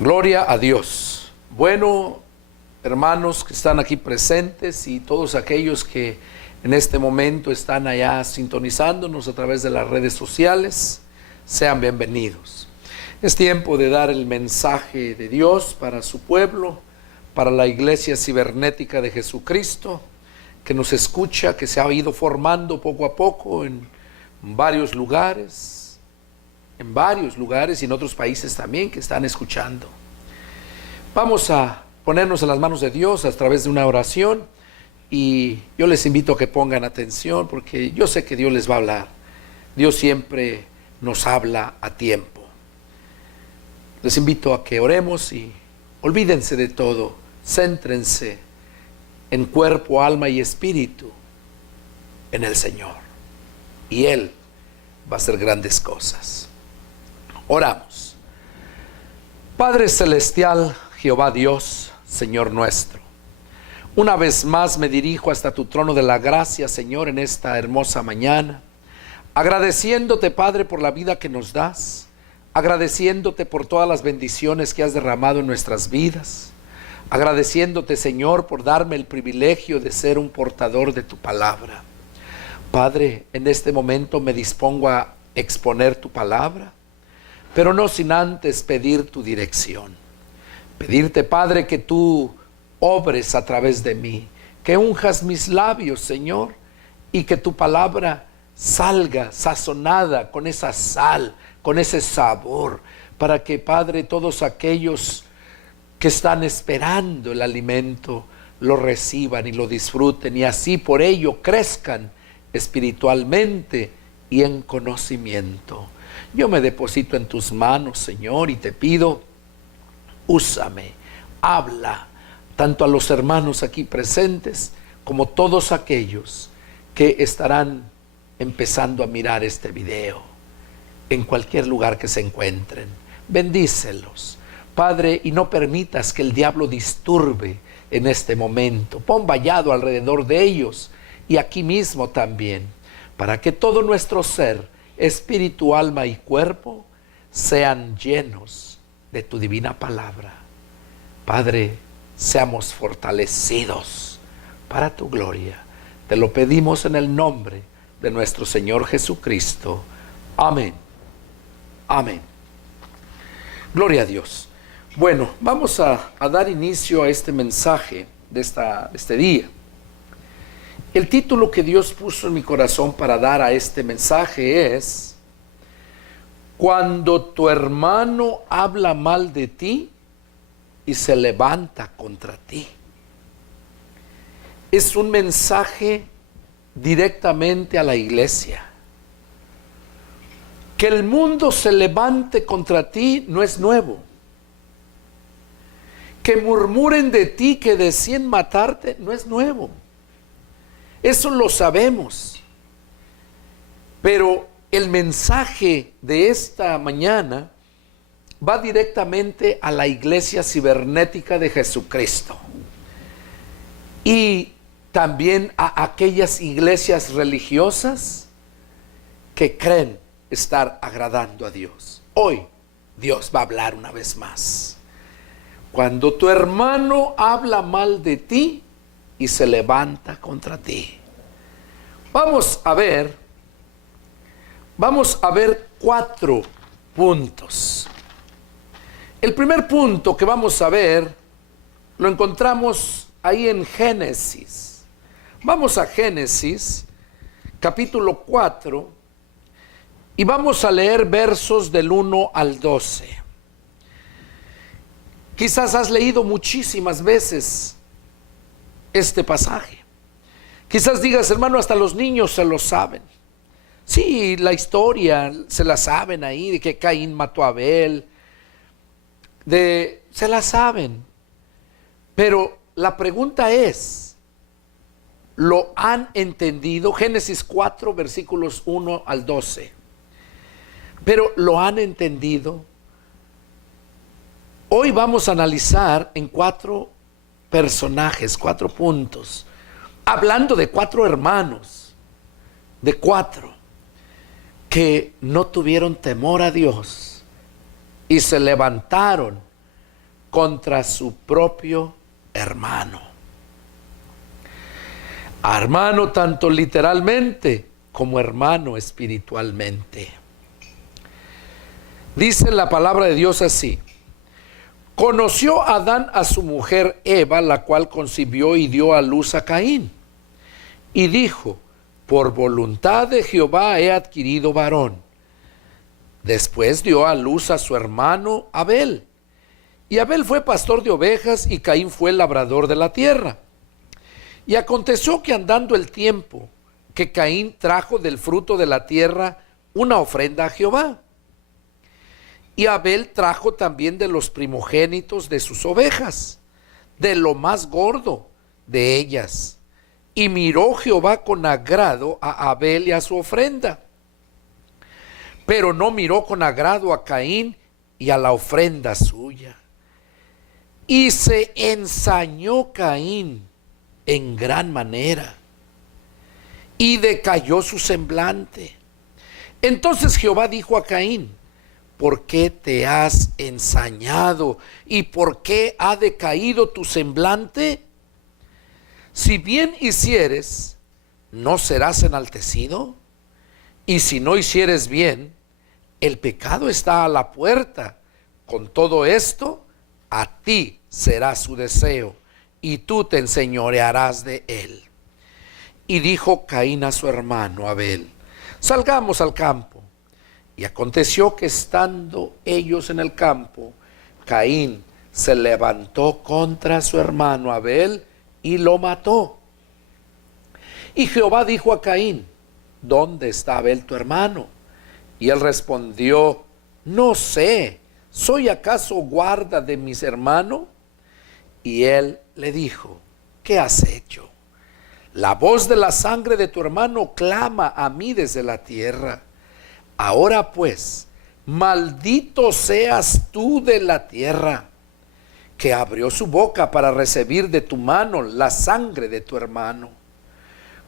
Gloria a Dios. Bueno, hermanos que están aquí presentes y todos aquellos que en este momento están allá sintonizándonos a través de las redes sociales, sean bienvenidos. Es tiempo de dar el mensaje de Dios para su pueblo, para la iglesia cibernética de Jesucristo, que nos escucha, que se ha ido formando poco a poco en varios lugares y en otros países también que están escuchando. Vamos a ponernos en las manos de Dios a través de una oración y yo les invito a que pongan atención porque yo sé que Dios les va a hablar. Dios siempre nos habla a tiempo. Les invito a que oremos y olvídense de todo, céntrense en cuerpo, alma y espíritu en el Señor y Él va a hacer grandes cosas. Oramos. Padre celestial, Jehová Dios, Señor nuestro, una vez más me dirijo hasta tu trono de la gracia, Señor, en esta hermosa mañana, agradeciéndote, Padre, por la vida que nos das, agradeciéndote por todas las bendiciones que has derramado en nuestras vidas, agradeciéndote, Señor, por darme el privilegio de ser un portador de tu palabra. Padre, en este momento me dispongo a exponer tu palabra, pero no sin antes pedir tu dirección. Pedirte, Padre, que tú obres a través de mí, que unjas mis labios, Señor, y que tu palabra salga sazonada con esa sal, con ese sabor, para que, Padre, todos aquellos que están esperando el alimento lo reciban y lo disfruten, y así por ello crezcan espiritualmente y en conocimiento. Yo me deposito en tus manos, Señor, y te pido, úsame, habla, tanto a los hermanos aquí presentes, como todos aquellos que estarán empezando a mirar este video, en cualquier lugar que se encuentren. Bendícelos, Padre, y no permitas que el diablo disturbe en este momento. Pon vallado alrededor de ellos, y aquí mismo también, para que todo nuestro ser, espíritu, alma y cuerpo sean llenos de tu divina palabra. Padre, seamos fortalecidos para tu gloria. Te lo pedimos en el nombre de nuestro Señor Jesucristo. Amén. Amén. Gloria a Dios. Bueno, vamos a dar inicio a este mensaje de este día. El título que Dios puso en mi corazón para dar a este mensaje es: Cuando tu hermano habla mal de ti y se levanta contra ti. Es un mensaje directamente a la iglesia. Que el mundo se levante contra ti no es nuevo. Que murmuren de ti, que decían matarte, no es nuevo. Eso lo sabemos. Pero el mensaje de esta mañana va directamente a la iglesia cibernética de Jesucristo. Y también a aquellas iglesias religiosas que creen estar agradando a Dios. Hoy Dios va a hablar una vez más. Cuando tu hermano habla mal de ti y se levanta contra ti. Vamos a ver 4 puntos. El primer punto que vamos a ver lo encontramos ahí en Génesis. Vamos a Génesis, capítulo 4, y vamos a leer versos del 1 al 12. Quizás has leído muchísimas veces este pasaje. Quizás digas, hermano, hasta los niños se lo saben. Sí, la historia se la saben ahí, de que Caín mató a Abel, se la saben. Pero la pregunta es, ¿lo han entendido? Génesis 4, versículos 1 al 12. Pero ¿lo han entendido? Hoy vamos a analizar en 4 personajes, 4 puntos, hablando de 4 hermanos, de 4 que no tuvieron temor a Dios y se levantaron contra su propio hermano. Hermano tanto literalmente como hermano espiritualmente. Dice la palabra de Dios así: conoció Adán a su mujer Eva, la cual concibió y dio a luz a Caín. Y dijo: por voluntad de Jehová he adquirido varón. Después dio a luz a su hermano Abel. Y Abel fue pastor de ovejas y Caín fue labrador de la tierra. Y aconteció que andando el tiempo, que Caín trajo del fruto de la tierra una ofrenda a Jehová. Y Abel trajo también de los primogénitos de sus ovejas, de lo más gordo de ellas. Y miró Jehová con agrado a Abel y a su ofrenda, pero no miró con agrado a Caín y a la ofrenda suya. Y se ensañó Caín en gran manera, y decayó su semblante. Entonces Jehová dijo a Caín: ¿por qué te has ensañado y por qué ha decaído tu semblante? Si bien hicieres, ¿no serás enaltecido? Y si no hicieres bien, el pecado está a la puerta. Con todo esto, a ti será su deseo, y tú te enseñorearás de él. Y dijo Caín a su hermano Abel: salgamos al campo. Y aconteció que estando ellos en el campo, Caín se levantó contra su hermano Abel y lo mató. Y Jehová dijo a Caín: ¿dónde está Abel tu hermano? Y él respondió: no sé, ¿soy acaso guarda de mis hermanos? Y él le dijo: ¿qué has hecho? La voz de la sangre de tu hermano clama a mí desde la tierra. Ahora pues, maldito seas tú de la tierra, que abrió su boca para recibir de tu mano la sangre de tu hermano.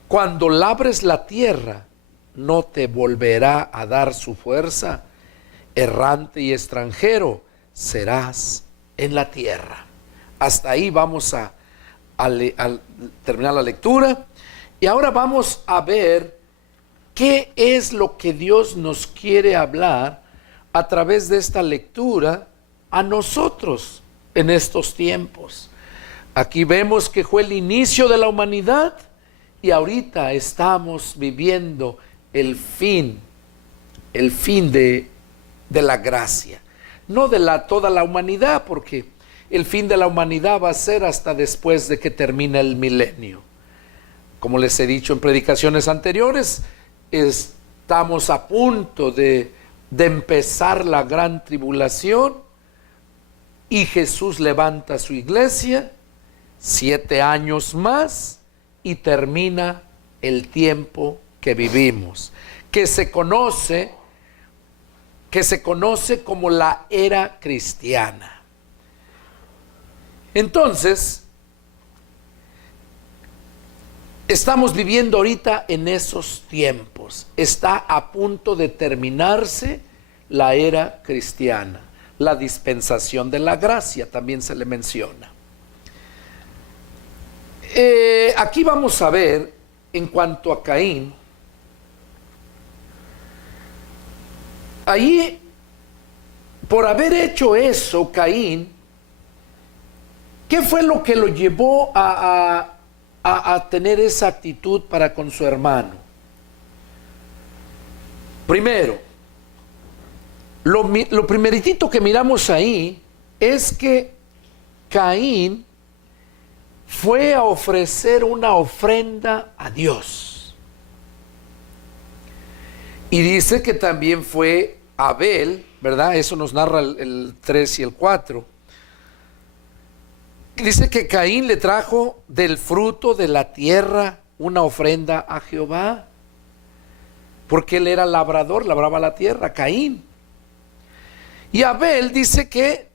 Cuando labres la tierra, no te volverá a dar su fuerza. Errante y extranjero serás en la tierra. Hasta ahí vamos a terminar la lectura. Y ahora vamos a ver qué es lo que Dios nos quiere hablar a través de esta lectura a nosotros en estos tiempos. Aquí vemos que fue el inicio de la humanidad y ahorita estamos viviendo el fin de la gracia. No de toda la humanidad, porque el fin de la humanidad va a ser hasta después de que termine el milenio. Como les he dicho en predicaciones anteriores, estamos a punto de empezar la gran tribulación y Jesús levanta su iglesia, 7 años más y termina el tiempo que vivimos, que se conoce como la era cristiana. Entonces, estamos viviendo ahorita en esos tiempos. Está a punto de terminarse la era cristiana. La dispensación de la gracia también se le menciona. Aquí vamos a ver, en cuanto a Caín, ahí, por haber hecho eso, Caín, ¿qué fue lo que lo llevó a tener esa actitud para con su hermano? Primero, lo primeritito que miramos ahí es que Caín fue a ofrecer una ofrenda a Dios. Y dice que también fue Abel, ¿verdad? Eso nos narra el 3 y el 4. Dice que Caín le trajo del fruto de la tierra una ofrenda a Jehová, porque él era labrador, labraba la tierra, Caín. Y Abel dice que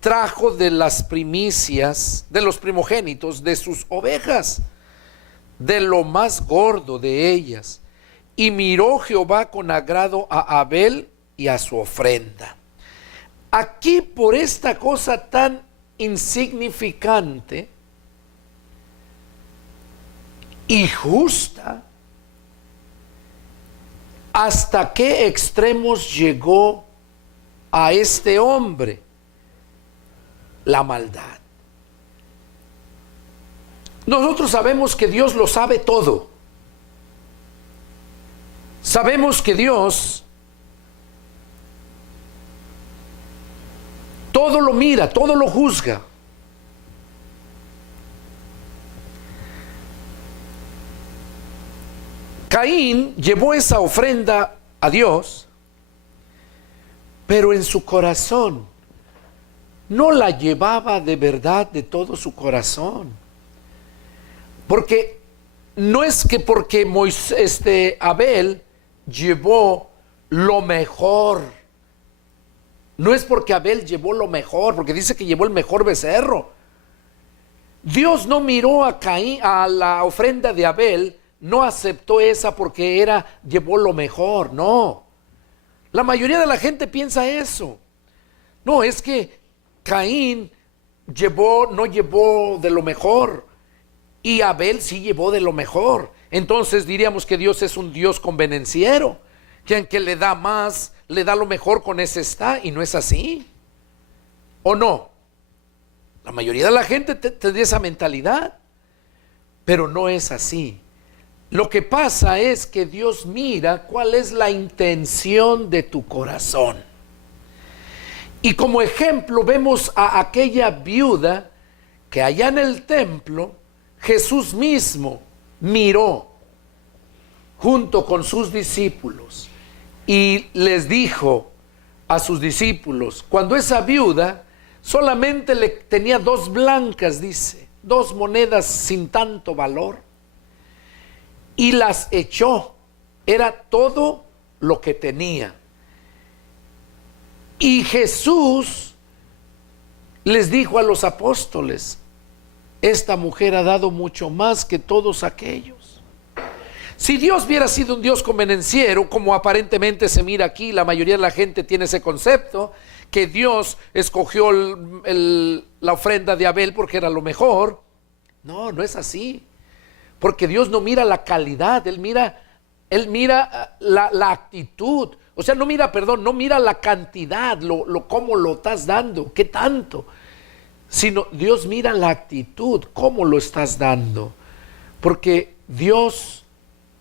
trajo de las primicias, de los primogénitos de sus ovejas, de lo más gordo de ellas. Y miró Jehová con agrado a Abel y a su ofrenda. aquí por esta cosa tan insignificante y justa, ¿hasta qué extremos llegó a este hombre? La maldad. Nosotros sabemos que Dios lo sabe todo. Sabemos que Dios todo lo mira, todo lo juzga. Caín llevó esa ofrenda a Dios, pero en su corazón no la llevaba de verdad de todo su corazón. Porque no es que porque Abel llevó lo mejor. No es porque Abel llevó lo mejor, porque dice que llevó el mejor becerro. Dios no miró a Caín, a la ofrenda de Abel, no aceptó esa porque llevó lo mejor. No. La mayoría de la gente piensa eso. No, es que Caín no llevó de lo mejor y Abel sí llevó de lo mejor. Entonces diríamos que Dios es un Dios convenenciero, que aunque le da más, le da lo mejor, con ese está, y no es así. ¿O no? La mayoría de la gente tendría esa mentalidad, pero no es así. Lo que pasa es que Dios mira cuál es la intención de tu corazón. Y como ejemplo vemos a aquella viuda que allá en el templo Jesús mismo miró junto con sus discípulos y les dijo a sus discípulos, cuando esa viuda solamente le tenía 2 blancas, dice, 2 monedas sin tanto valor, y las echó, era todo lo que tenía. Y Jesús les dijo a los apóstoles, esta mujer ha dado mucho más que todos aquellos. Si Dios hubiera sido un Dios convenenciero, como aparentemente se mira aquí, la mayoría de la gente tiene ese concepto, que Dios escogió la ofrenda de Abel porque era lo mejor. No, no es así. Porque Dios no mira la calidad, Él mira la actitud. O sea, no mira la cantidad, cómo lo estás dando, qué tanto. Sino Dios mira la actitud, cómo lo estás dando. Porque Dios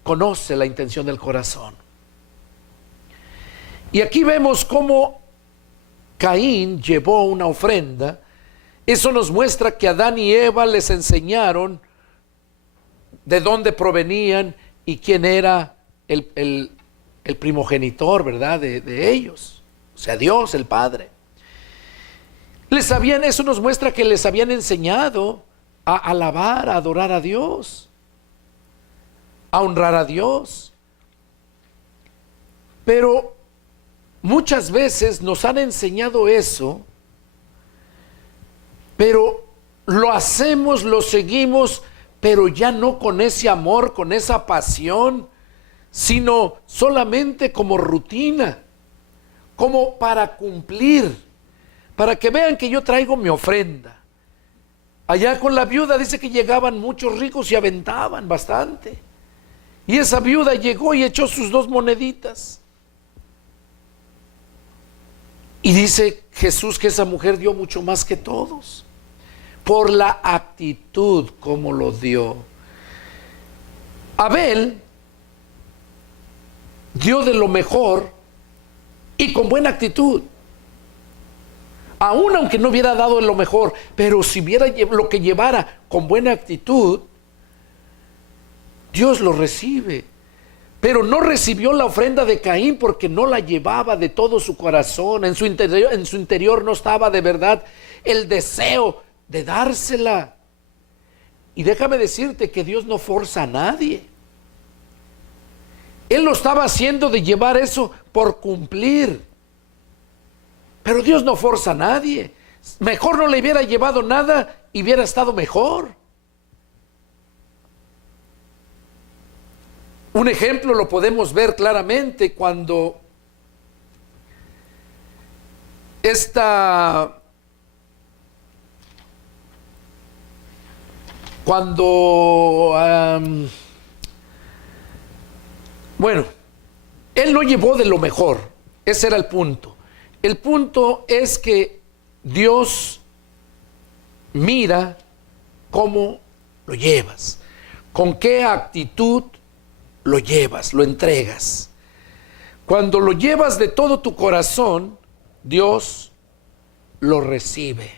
conoce la intención del corazón. Y aquí vemos cómo Caín llevó una ofrenda. Eso nos muestra que Adán y Eva les enseñaron de dónde provenían y quién era el primogenitor, ¿verdad? De ellos. O sea, Dios, el Padre. Eso nos muestra que les habían enseñado a alabar, a adorar a Dios, a honrar a Dios. Pero muchas veces nos han enseñado eso, pero lo hacemos, lo seguimos, pero ya no con ese amor, con esa pasión, sino solamente como rutina, como para cumplir, para que vean que yo traigo mi ofrenda. Allá con la viuda dice que llegaban muchos ricos y aventaban bastante. Y esa viuda llegó y echó sus 2 moneditas. Y dice Jesús que esa mujer dio mucho más que todos, por la actitud como lo dio. Abel dio de lo mejor y con buena actitud. Aún aunque no hubiera dado de lo mejor, pero si hubiera lo que llevara con buena actitud, Dios lo recibe. Pero no recibió la ofrenda de Caín porque no la llevaba de todo su corazón. En su interior no estaba de verdad el deseo de dársela. Y déjame decirte que Dios no forza a nadie. Él lo estaba haciendo de llevar eso por cumplir. Pero Dios no forza a nadie. Mejor no le hubiera llevado nada y hubiera estado mejor. Un ejemplo lo podemos ver claramente cuando cuando, bueno, él no llevó de lo mejor, ese era el punto. El punto es que Dios mira cómo lo llevas, con qué actitud lo llevas, lo entregas. Cuando lo llevas de todo tu corazón, Dios lo recibe.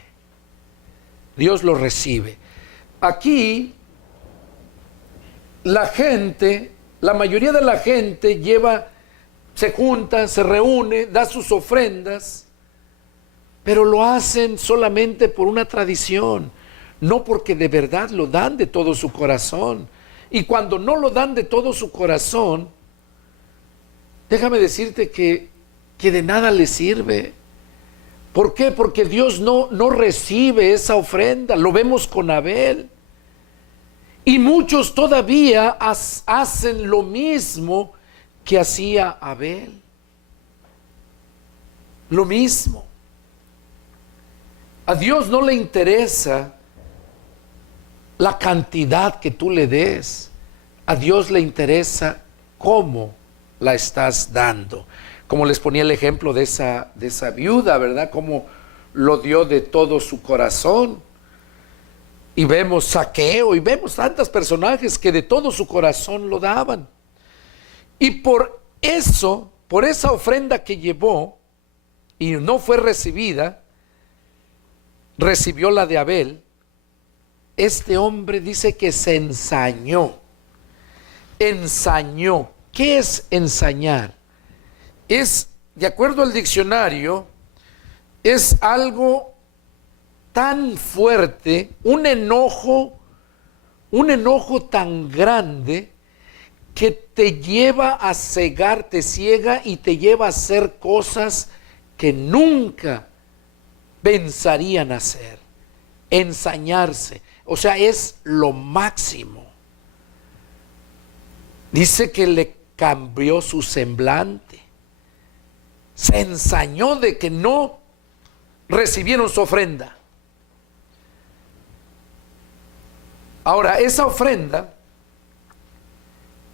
Dios lo recibe. Aquí, la gente, la mayoría de la gente se junta, se reúne, da sus ofrendas, pero lo hacen solamente por una tradición, no porque de verdad lo dan de todo su corazón. Y cuando no lo dan de todo su corazón, déjame decirte que de nada le sirve. ¿Por qué? Porque Dios no recibe esa ofrenda. Lo vemos con Abel. Y muchos todavía hacen lo mismo que hacía Abel. Lo mismo. A Dios no le interesa la cantidad que tú le des. A Dios le interesa cómo la estás dando. Como les ponía el ejemplo de esa viuda, ¿verdad? Cómo lo dio de todo su corazón. Y vemos Zaqueo y vemos tantos personajes que de todo su corazón lo daban. Y por eso, por esa ofrenda que llevó y no fue recibida, recibió la de Abel. Este hombre dice que se ensañó. Ensañó. ¿Qué es ensañar? Es, de acuerdo al diccionario, es algo tan fuerte, un enojo tan grande que te lleva a cegar, te ciega y te lleva a hacer cosas que nunca pensarían hacer. Ensañarse, o sea, es lo máximo. Dice que le cambió su semblante. Se ensañó de que no recibieron su ofrenda. Ahora, esa ofrenda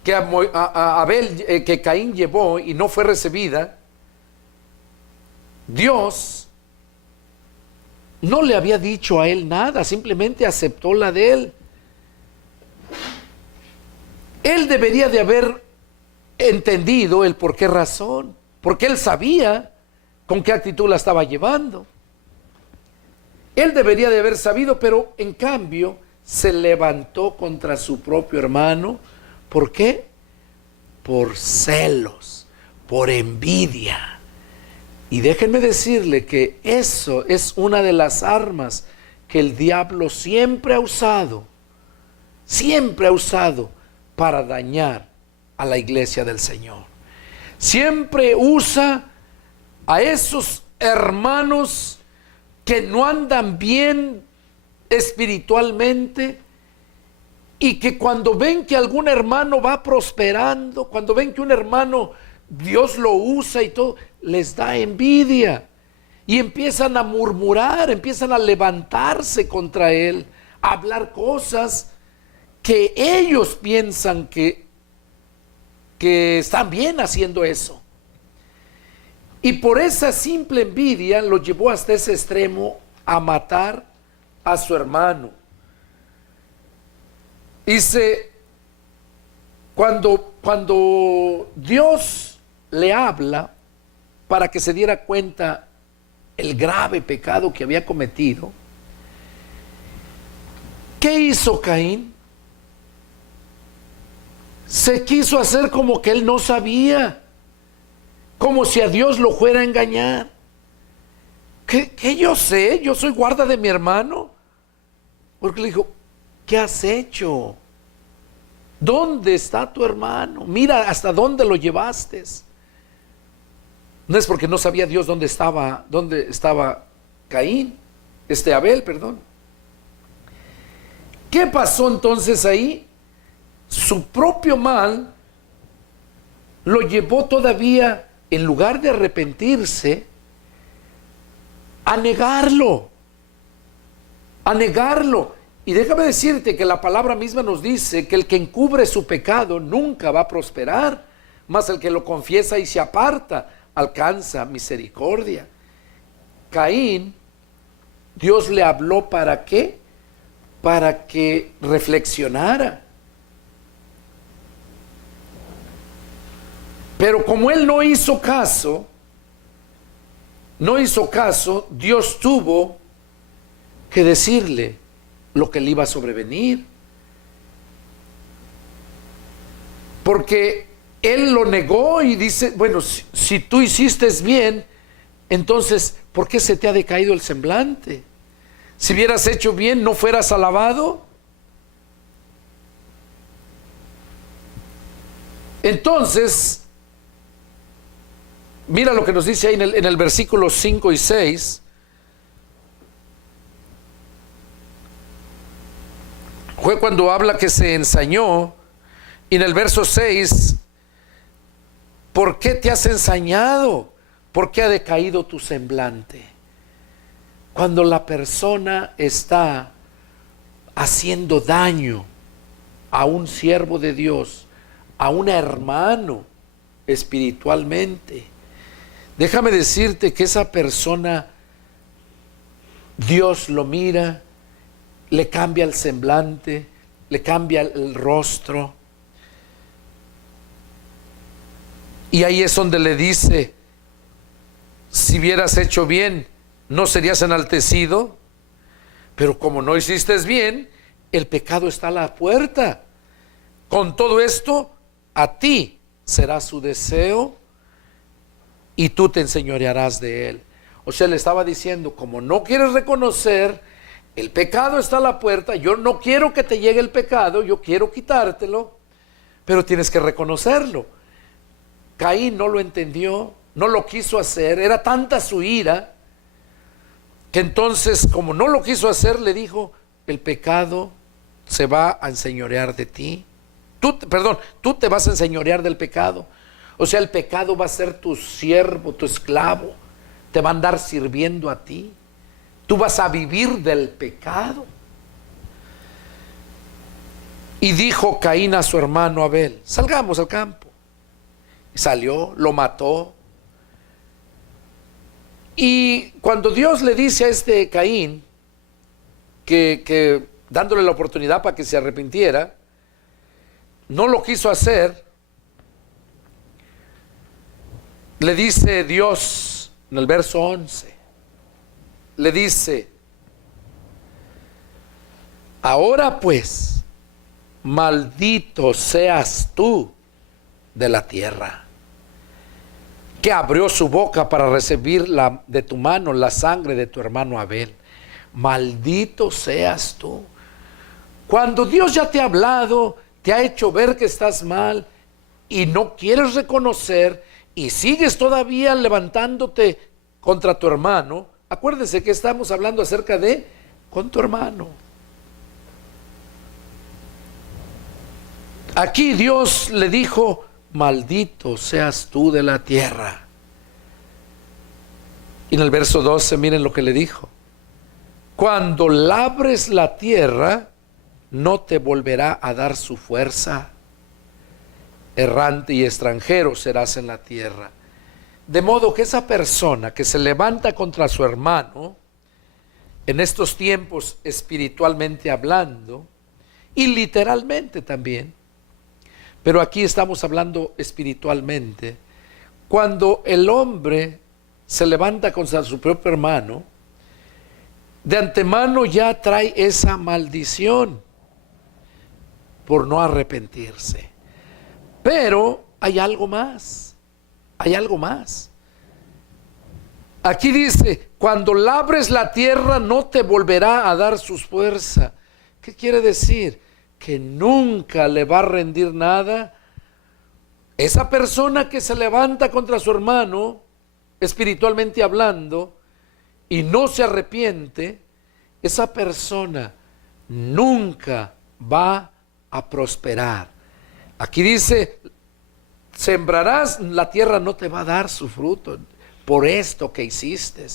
que Abel, que Caín llevó y no fue recibida, Dios no le había dicho a él nada, simplemente aceptó la de él. Él debería de haber entendido el por qué razón, porque él sabía con qué actitud la estaba llevando. Él debería de haber sabido, pero en cambio se levantó contra su propio hermano. ¿Por qué? Por celos, por envidia. Y déjenme decirle que eso es una de las armas que el diablo siempre ha usado para dañar a la iglesia del Señor. Siempre usa a esos hermanos que no andan bien espiritualmente y que cuando ven que algún hermano va prosperando, cuando ven que un hermano Dios lo usa y todo, les da envidia y empiezan a murmurar, empiezan a levantarse contra él, a hablar cosas que ellos piensan que están bien haciendo eso. Y por esa simple envidia lo llevó hasta ese extremo a matar a su hermano. Dice, cuando Dios le habla para que se diera cuenta el grave pecado que había cometido, ¿qué hizo Caín? Se quiso hacer como que él no sabía, como si a Dios lo fuera a engañar. ¿Qué yo sé? Yo soy guarda de mi hermano. Porque le dijo, ¿qué has hecho? ¿Dónde está tu hermano? Mira hasta dónde lo llevaste. No es porque no sabía Dios dónde estaba Caín, Abel, perdón. ¿Qué pasó entonces ahí? Su propio mal lo llevó todavía, en lugar de arrepentirse, a negarlo, a negarlo. Y déjame decirte que la palabra misma nos dice que el que encubre su pecado nunca va a prosperar, mas el que lo confiesa y se aparta alcanza misericordia. Caín, Dios le habló ¿para qué? Para que reflexionara. Pero como él no hizo caso, Dios tuvo que decirle lo que le iba a sobrevenir. Porque él lo negó y dice, bueno, si tú hiciste bien, entonces, ¿por qué se te ha decaído el semblante? Si hubieras hecho bien, ¿no fueras alabado? Entonces, mira lo que nos dice ahí en el versículo 5 y 6. Fue cuando habla que se ensañó, y en el verso 6, ¿por qué te has ensañado? ¿Por qué ha decaído tu semblante? Cuando la persona está haciendo daño a un siervo de Dios, a un hermano espiritualmente, déjame decirte que esa persona, Dios lo mira, le cambia el semblante, le cambia el rostro. Y ahí es donde le dice, si hubieras hecho bien, ¿no serías enaltecido? Pero como no hiciste bien, el pecado está a la puerta. Con todo esto, a ti será su deseo y tú te enseñorearás de él. O sea, le estaba diciendo, como no quieres reconocer, el pecado está a la puerta, yo no quiero que te llegue el pecado, yo quiero quitártelo, pero tienes que reconocerlo. Caín no lo entendió, no lo quiso hacer, era tanta su ira, que entonces, como no lo quiso hacer, le dijo, el pecado se va a enseñorear de ti. Tú te vas a enseñorear del pecado. O sea, el pecado va a ser tu siervo, tu esclavo, te va a andar sirviendo a ti. Tú vas a vivir del pecado. Y dijo Caín a su hermano Abel, salgamos al campo. Y salió, lo mató. Y cuando Dios le dice a este Caín, que dándole la oportunidad para que se arrepintiera, no lo quiso hacer, le dice Dios en el verso 11, le dice, ahora pues, maldito seas tú de la tierra, que abrió su boca para recibir de tu mano la sangre de tu hermano Abel. Maldito seas tú. Cuando Dios ya te ha hablado, te ha hecho ver que estás mal y no quieres reconocer y sigues todavía levantándote contra tu hermano, acuérdense que estamos hablando acerca de con tu hermano. Aquí Dios le dijo, maldito seas tú de la tierra. Y en el verso 12, miren lo que le dijo. Cuando labres la tierra, no te volverá a dar su fuerza. Errante y extranjero serás en la tierra. De modo que esa persona que se levanta contra su hermano, en estos tiempos espiritualmente hablando, y literalmente también, pero aquí estamos hablando espiritualmente, cuando el hombre se levanta contra su propio hermano, de antemano ya trae esa maldición por no arrepentirse. Pero hay algo más, hay algo más. Aquí dice, cuando labres la tierra no te volverá a dar sus fuerzas. ¿Qué quiere decir? Que nunca le va a rendir nada. Esa persona que se levanta contra su hermano, espiritualmente hablando, y no se arrepiente, esa persona nunca va a prosperar. Aquí dice, sembrarás, la tierra no te va a dar su fruto por esto que hiciste.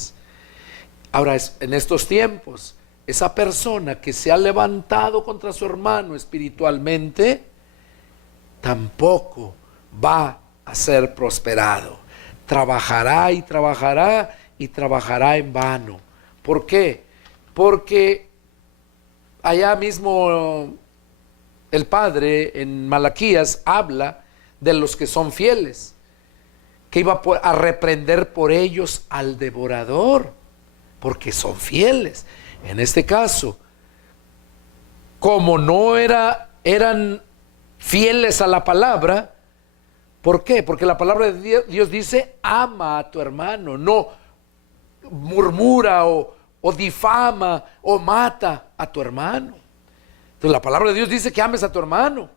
Ahora, en estos tiempos, esa persona que se ha levantado contra su hermano espiritualmente, tampoco va a ser prosperado. Trabajará y trabajará y trabajará en vano. ¿Por qué? Porque allá mismo el Padre en Malaquías habla de los que son fieles, que iba a reprender por ellos al devorador, porque son fieles. En este caso, como no eran fieles a la palabra, ¿por qué? Porque la palabra de Dios dice, ama a tu hermano, no murmura o difama o mata a tu hermano. Entonces la palabra de Dios dice que ames a tu hermano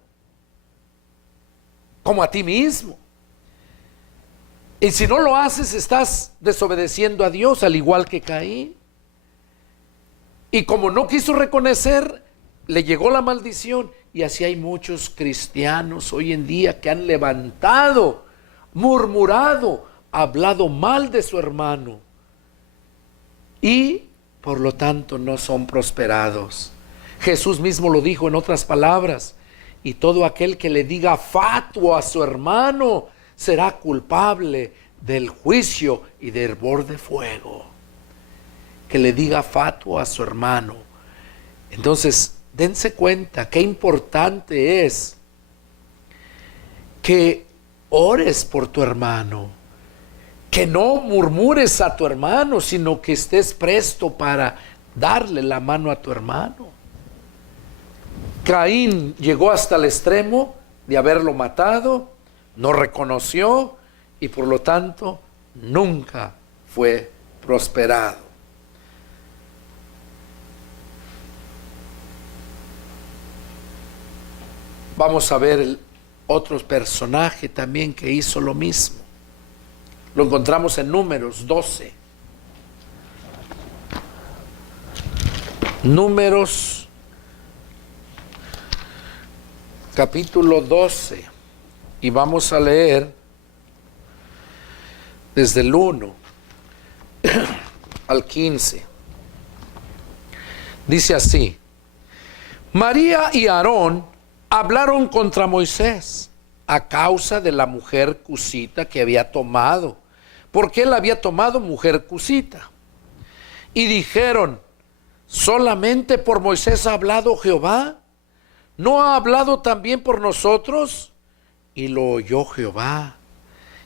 como a ti mismo. Y si no lo haces, estás desobedeciendo a Dios, al igual que Caín. Y como no quiso reconocer, le llegó la maldición. Y así hay muchos cristianos hoy en día que han levantado, murmurado, hablado mal de su hermano. Y por lo tanto no son prosperados. Jesús mismo lo dijo en otras palabras. Y todo aquel que le diga fatuo a su hermano será culpable del juicio y del hervor de fuego. Que le diga fatuo a su hermano. Entonces, dense cuenta qué importante es que ores por tu hermano, que no murmures a tu hermano, sino que estés presto para darle la mano a tu hermano. Caín llegó hasta el extremo de haberlo matado, no reconoció y por lo tanto nunca fue prosperado. Vamos a ver otro personaje también que hizo lo mismo. Lo encontramos en Números 12. Números capítulo 12. Y vamos a leer desde el 1 al 15. Dice así: María y Aarón hablaron contra Moisés a causa de la mujer cusita que había tomado, porque él había tomado mujer cusita. Y dijeron: ¿solamente por Moisés ha hablado Jehová? ¿No ha hablado también por nosotros? Y lo oyó Jehová.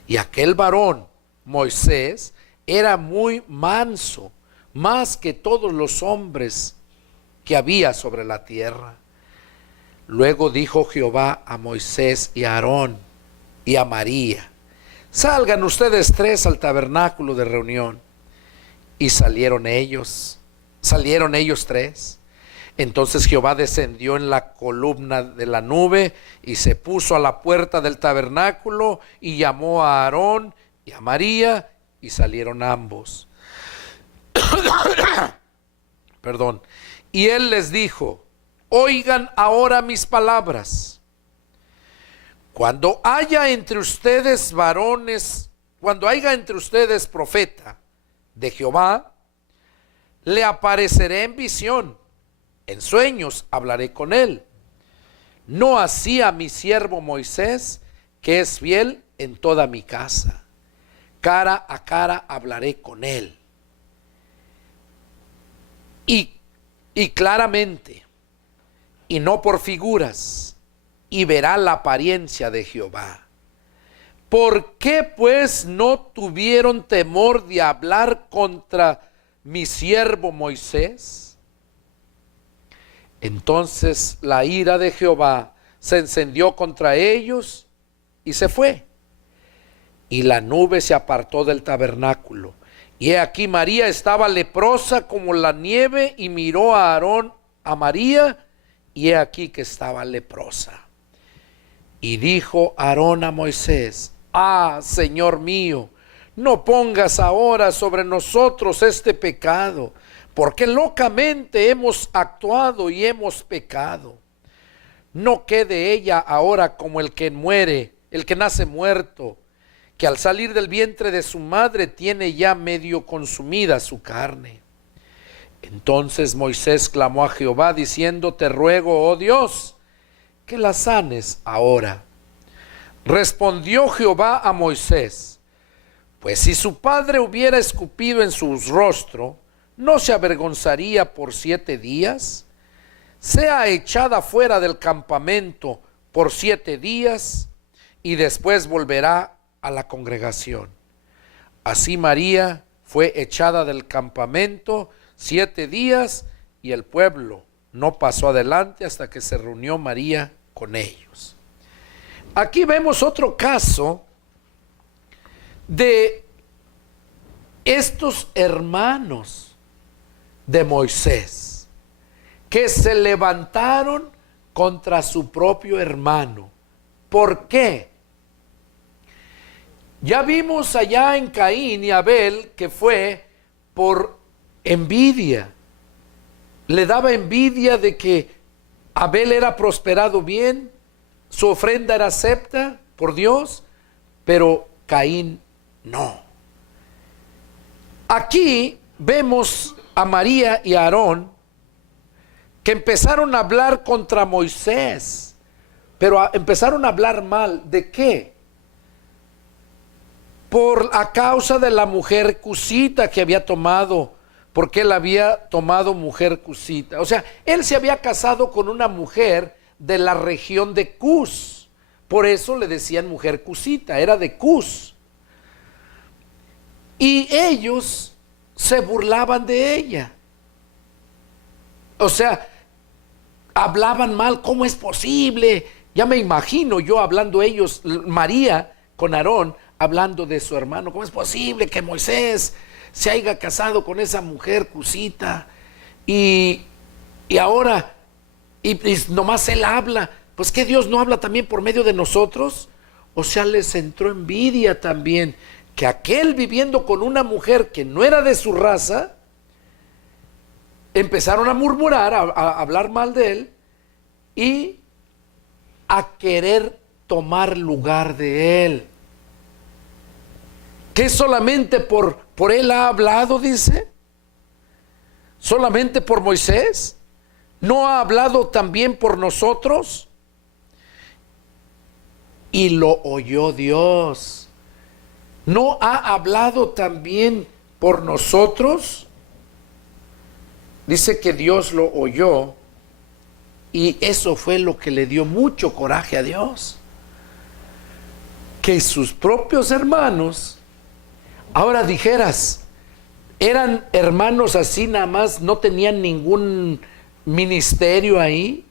Y aquel varón, Moisés, era muy manso, más que todos los hombres que había sobre la tierra. Luego dijo Jehová a Moisés y a Aarón y a María: salgan ustedes tres al tabernáculo de reunión. Y salieron ellos tres. Entonces Jehová descendió en la columna de la nube y se puso a la puerta del tabernáculo y llamó a Aarón y a María y salieron ambos. Perdón. Y él les dijo: oigan ahora mis palabras. Cuando haya entre ustedes profeta de Jehová, le apareceré en visión, en sueños hablaré con él. No así a mi siervo Moisés, que es fiel en toda mi casa. Cara a cara hablaré con él. Y claramente, y no por figuras, y verá la apariencia de Jehová. ¿Por qué pues no tuvieron temor de hablar contra mi siervo Moisés? Entonces la ira de Jehová se encendió contra ellos y se fue. Y la nube se apartó del tabernáculo. Y he aquí María estaba leprosa como la nieve, y miró a Aarón, a María, y he aquí que estaba leprosa. Y dijo Aarón a Moisés: ah, Señor mío, no pongas ahora sobre nosotros este pecado, porque locamente hemos actuado y hemos pecado. No quede ella ahora como el que muere, el que nace muerto, que al salir del vientre de su madre tiene ya medio consumida su carne. Entonces Moisés clamó a Jehová diciendo: te ruego, oh Dios, que la sanes ahora. Respondió Jehová a Moisés: pues si su padre hubiera escupido en su rostro, ¿no se avergonzaría por 7 días? Sea echada fuera del campamento por 7 días y después volverá a la congregación. Así María fue echada del campamento 7 días y el pueblo no pasó adelante hasta que se reunió María con ellos. Aquí vemos otro caso de estos hermanos de Moisés que se levantaron contra su propio hermano. ¿Por qué? Ya vimos allá en Caín y Abel que fue por envidia. Le daba envidia de que Abel era prosperado bien, su ofrenda era acepta por Dios, pero Caín no. Aquí vemos a María y a Aarón que empezaron a hablar contra Moisés, pero empezaron a hablar mal. ¿De qué? Por a causa de la mujer cusita que había tomado, porque él había tomado mujer cusita. O sea, él se había casado con una mujer de la región de Cus, por eso le decían mujer cusita, era de Cus. Y ellos se burlaban de ella. O sea, hablaban mal. ¿Cómo es posible? Ya me imagino yo hablando ellos, María con Aarón, hablando de su hermano. ¿Cómo es posible que Moisés se haya casado con esa mujer cusita? Y ahora, y nomás él habla. Pues que Dios no habla también por medio de nosotros. O sea, les entró envidia también, que aquel viviendo con una mujer que no era de su raza, empezaron a murmurar, a hablar mal de él y a querer tomar lugar de él. ¿Que solamente por él ha hablado, dice? ¿Solamente por Moisés? ¿No ha hablado también por nosotros? Y lo oyó Dios. ¿No ha hablado también por nosotros? Dice que Dios lo oyó y eso fue lo que le dio mucho coraje a Dios. Que sus propios hermanos, ahora dijeras, eran hermanos así nada más, no tenían ningún ministerio ahí.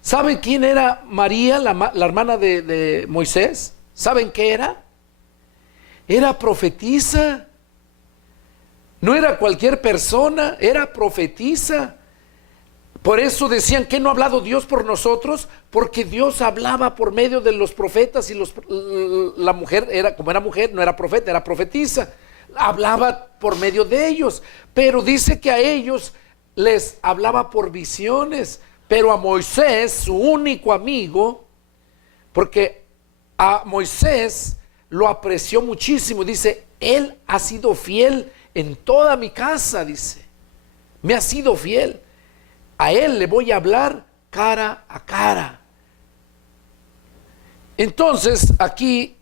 ¿Saben quién era María, la hermana de Moisés? ¿Saben qué era? Era profetisa. No era cualquier persona, era profetisa. Por eso decían que no ha hablado Dios por nosotros, porque Dios hablaba por medio de los profetas y la mujer, como era mujer, no era profeta, era profetisa. Hablaba por medio de ellos, pero dice que a ellos les hablaba por visiones, pero a Moisés, su único amigo, porque a Moisés lo apreció muchísimo, dice, él ha sido fiel en toda mi casa, dice, me ha sido fiel, a él le voy a hablar cara a cara. Entonces aquí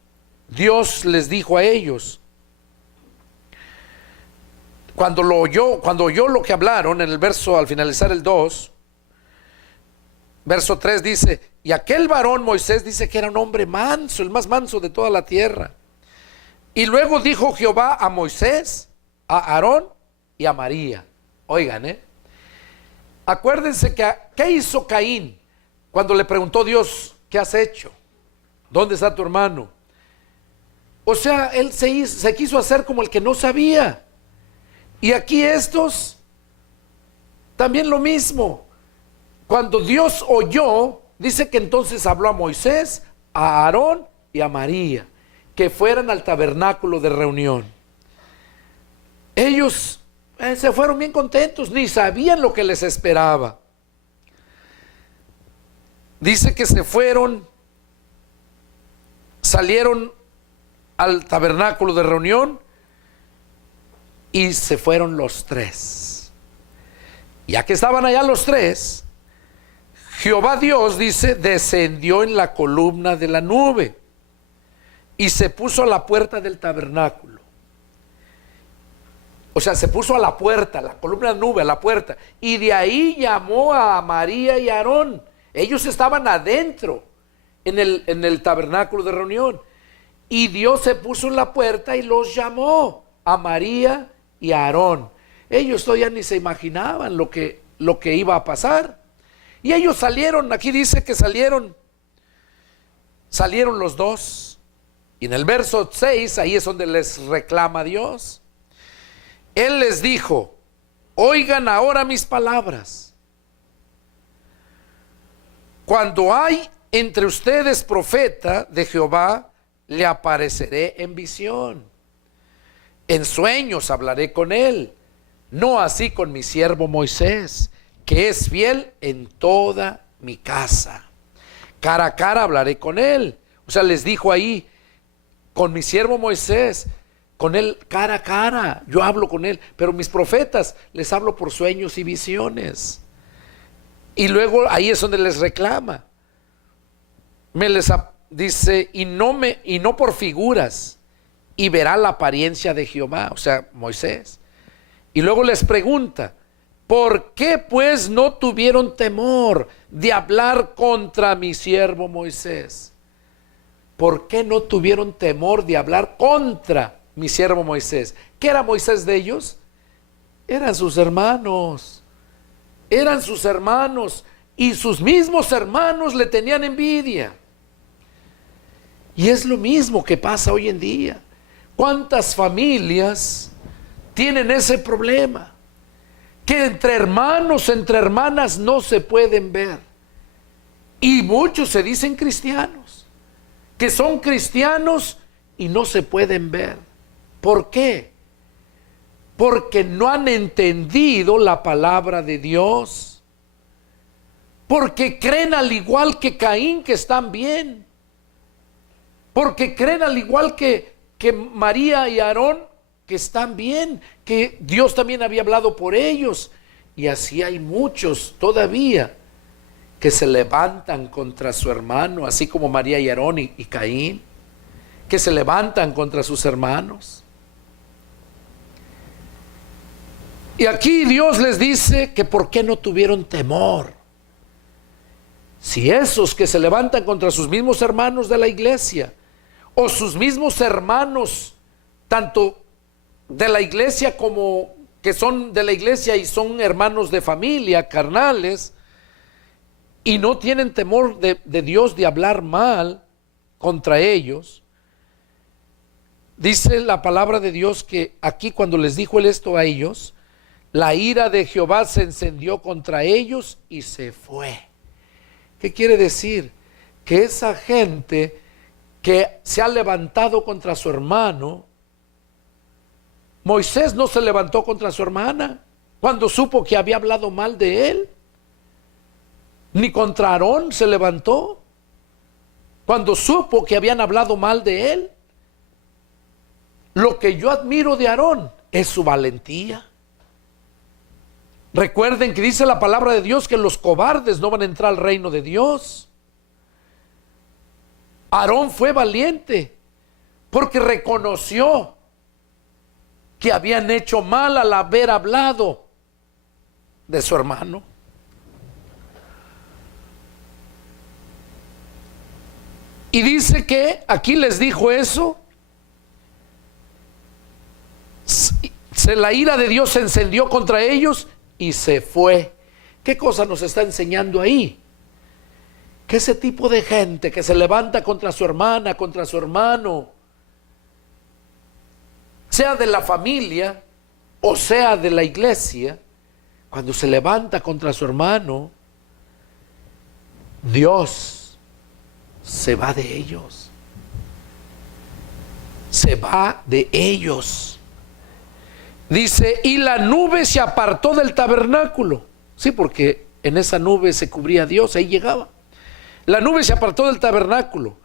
Dios les dijo a ellos, cuando oyó lo que hablaron, en el verso, al finalizar el 2, verso 3 dice, y aquel varón Moisés dice que era un hombre manso, el más manso de toda la tierra. Y luego dijo Jehová a Moisés, a Aarón y a María. Oigan, acuérdense que, ¿qué hizo Caín cuando le preguntó Dios, ¿qué has hecho? ¿Dónde está tu hermano? O sea, él se quiso hacer como el que no sabía. Y aquí estos, también lo mismo. Cuando Dios oyó, dice que entonces habló a Moisés, a Aarón y a María, que fueran al tabernáculo de reunión. Ellos se fueron bien contentos, ni sabían lo que les esperaba. Dice que se fueron, salieron al tabernáculo de reunión y se fueron los tres. Ya que estaban allá los tres, Jehová Dios, dice, descendió en la columna de la nube y se puso a la puerta del tabernáculo. O sea, se puso a la puerta, la columna de la nube, a la puerta. Y de ahí llamó a María y a Aarón. Ellos estaban adentro, en el tabernáculo de reunión. Y Dios se puso en la puerta y los llamó a María y a Aarón. Ellos todavía ni se imaginaban lo que iba a pasar. Y ellos salieron, aquí dice que salieron los dos. Y en el verso 6, ahí es donde les reclama Dios. Él les dijo: oigan ahora mis palabras. Cuando hay entre ustedes profeta de Jehová, le apareceré en visión. En sueños hablaré con él, no así con mi siervo Moisés, que es fiel en toda mi casa. Cara a cara hablaré con él. O sea, les dijo ahí, con mi siervo Moisés, con él cara a cara, yo hablo con él, pero mis profetas les hablo por sueños y visiones. Y luego ahí es donde les reclama. Dice, y no por figuras, y verá la apariencia de Jehová, o sea, Moisés. Y luego les pregunta: ¿por qué pues no tuvieron temor de hablar contra mi siervo Moisés? ¿Por qué no tuvieron temor de hablar contra mi siervo Moisés? ¿Qué era Moisés de ellos? Eran sus hermanos. Eran sus hermanos. Y sus mismos hermanos le tenían envidia. Y es lo mismo que pasa hoy en día. ¿Cuántas familias tienen ese problema? Que entre hermanos, entre hermanas no se pueden ver. Y muchos se dicen cristianos, que son cristianos y no se pueden ver. ¿Por qué? Porque no han entendido la palabra de Dios. Porque creen al igual que Caín que están bien. Porque creen al igual que María y Aarón que están bien, que Dios también había hablado por ellos. Y así hay muchos todavía que se levantan contra su hermano, así como María y Aarón y Caín, que se levantan contra sus hermanos. Y aquí Dios les dice que por qué no tuvieron temor. Si esos que se levantan contra sus mismos hermanos de la iglesia, o sus mismos hermanos, tanto de la iglesia como que son de la iglesia y son hermanos de familia, carnales, y no tienen temor de Dios de hablar mal contra ellos, dice la palabra de Dios que aquí cuando les dijo él esto a ellos, la ira de Jehová se encendió contra ellos y se fue. ¿Qué quiere decir? Que esa gente que se ha levantado contra su hermano, Moisés no se levantó contra su hermana cuando supo que había hablado mal de él, ni contra Aarón se levantó cuando supo que habían hablado mal de él. Lo que yo admiro de Aarón es su valentía. Recuerden que dice la palabra de Dios que los cobardes no van a entrar al reino de Dios. Aarón fue valiente porque reconoció que habían hecho mal al haber hablado de su hermano. Y dice que aquí les dijo eso. La ira de Dios se encendió contra ellos y se fue. ¿Qué cosa nos está enseñando ahí? Que ese tipo de gente que se levanta contra su hermana, contra su hermano, sea de la familia o sea de la iglesia, cuando se levanta contra su hermano, Dios se va de ellos. Se va de ellos. Dice, y la nube se apartó del tabernáculo. Sí, porque en esa nube se cubría Dios, ahí llegaba. La nube se apartó del tabernáculo.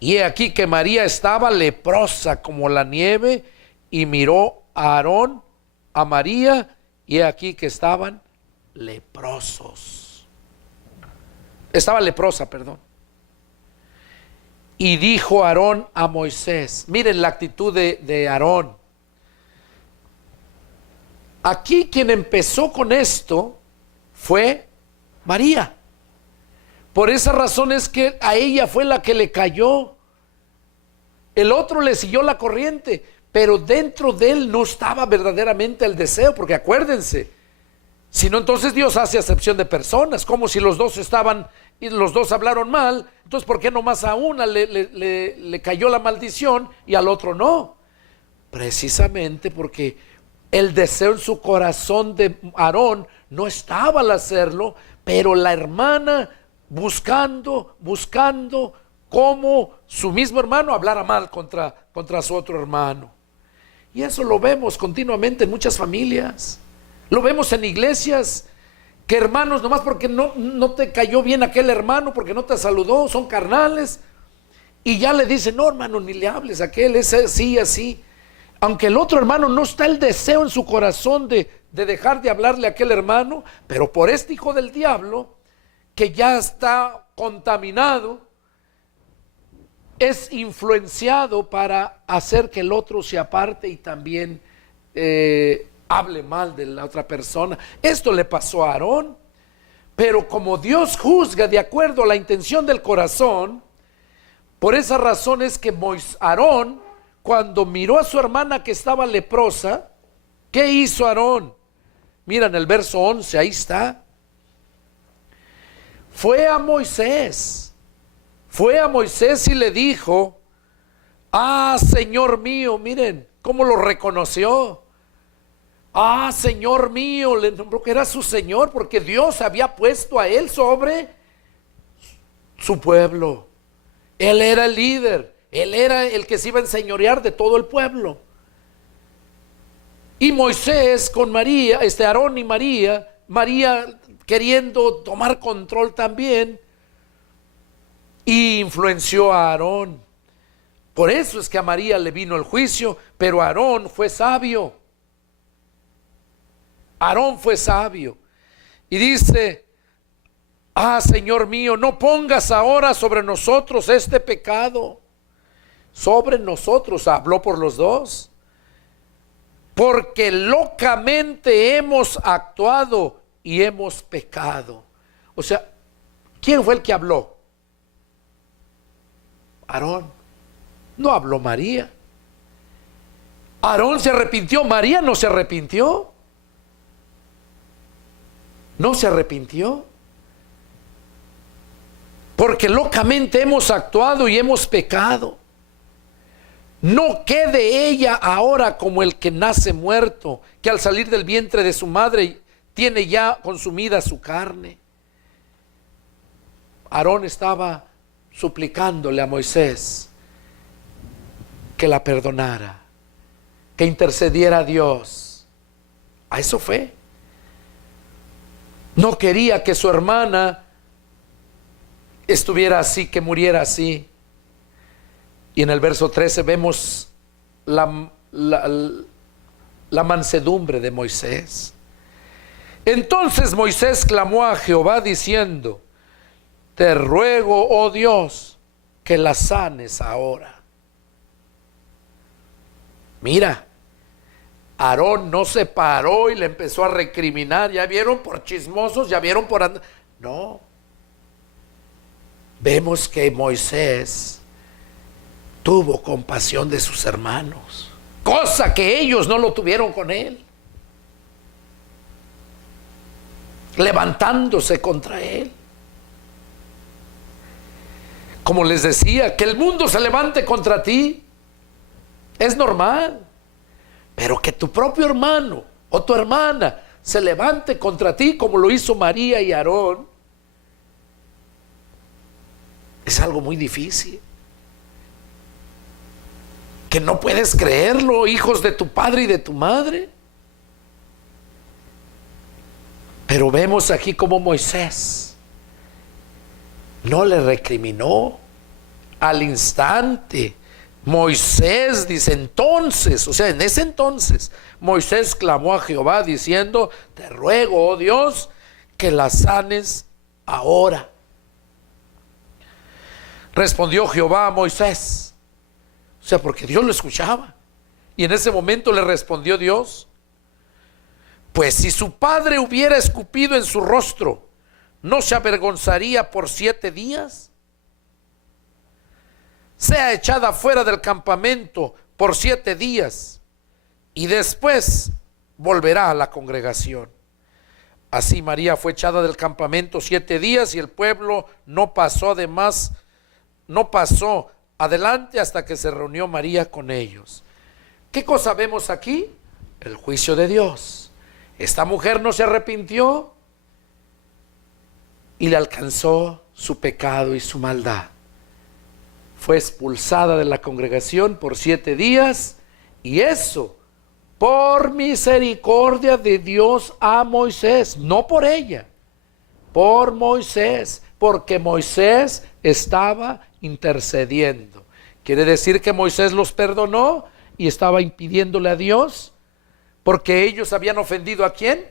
Y he aquí que María estaba leprosa como la nieve, y miró a Aarón, a María, y he aquí que estaban leprosos. Estaba leprosa, perdón. Y dijo Aarón a Moisés, miren la actitud de Aarón. Aquí quien empezó con esto fue María. Por esa razón es que a ella fue la que le cayó. El otro le siguió la corriente, pero dentro de él no estaba verdaderamente el deseo, porque acuérdense, si no, entonces Dios hace acepción de personas, como si los dos estaban y los dos hablaron mal. Entonces, ¿por qué nomás a una le cayó la maldición y al otro no? Precisamente porque el deseo en su corazón de Aarón no estaba al hacerlo, pero la hermana buscando cómo su mismo hermano hablara mal contra su otro hermano. Y eso lo vemos continuamente en muchas familias. Lo vemos en iglesias, que hermanos, nomás porque no te cayó bien aquel hermano, porque no te saludó, son carnales, y ya le dicen, no hermano, ni le hables a aquel, es así, así. Aunque el otro hermano no está el deseo en su corazón de dejar de hablarle a aquel hermano, pero por este hijo del diablo, que ya está contaminado, es influenciado para hacer que el otro se aparte y también hable mal de la otra persona. Esto le pasó a Aarón, pero como Dios juzga de acuerdo a la intención del corazón, por esa razón es que Aarón, cuando miró a su hermana que estaba leprosa, ¿qué hizo Aarón? Mira en el verso 11, ahí está. Fue a Moisés y le dijo, ah, Señor mío, miren cómo lo reconoció. Ah, Señor mío, le nombró que era su Señor, porque Dios había puesto a él sobre su pueblo. Él era el líder, él era el que se iba a enseñorear de todo el pueblo. Y Moisés con María, Aarón y María queriendo tomar control también, y influenció a Aarón. Por eso es que a María le vino el juicio, pero Aarón fue sabio. Aarón fue sabio y dice, ah, Señor mío, no pongas ahora sobre nosotros este pecado. Sobre nosotros, habló por los dos, porque locamente hemos actuado y hemos pecado. O sea, ¿quién fue el que habló? Aarón. No habló María. Aarón se arrepintió, María no se arrepintió. No se arrepintió. Porque locamente hemos actuado y hemos pecado. No quede ella ahora como el que nace muerto, que al salir del vientre de su madre tiene ya consumida su carne. Aarón estaba suplicándole a Moisés que la perdonara, que intercediera a Dios. A eso fue. No quería que su hermana estuviera así, que muriera así. Y en el verso 13 vemos la mansedumbre de Moisés. Entonces Moisés clamó a Jehová diciendo, te ruego, oh Dios, que la sanes ahora. Mira, Aarón no se paró y le empezó a recriminar. Ya vieron por chismosos, ya vieron por andar. No. Vemos que Moisés tuvo compasión de sus hermanos, cosa que ellos no lo tuvieron con él, levantándose contra él. Como les decía, que el mundo se levante contra ti es normal, pero que tu propio hermano o tu hermana se levante contra ti como lo hizo María y Aarón es algo muy difícil, que no puedes creerlo, hijos de tu padre y de tu madre. Pero vemos aquí como Moisés no le recriminó al instante. Moisés dice entonces, o sea, en ese entonces Moisés clamó a Jehová diciendo, te ruego, oh Dios, que la sanes ahora. Respondió Jehová a Moisés. O sea, porque Dios lo escuchaba. Y en ese momento le respondió Dios: pues si su padre hubiera escupido en su rostro, ¿no se avergonzaría por 7 días? Sea echada fuera del campamento por 7 días y después volverá a la congregación. Así María fue echada del campamento 7 días y el pueblo no pasó adelante hasta que se reunió María con ellos. ¿Qué cosa vemos aquí? El juicio de Dios. Esta mujer no se arrepintió y le alcanzó su pecado y su maldad. Fue expulsada de la congregación por 7 días, y eso por misericordia de Dios a Moisés, no por ella, por Moisés, porque Moisés estaba intercediendo. Quiere decir que Moisés los perdonó y estaba impidiéndole a Dios, porque ellos habían ofendido ¿a quién?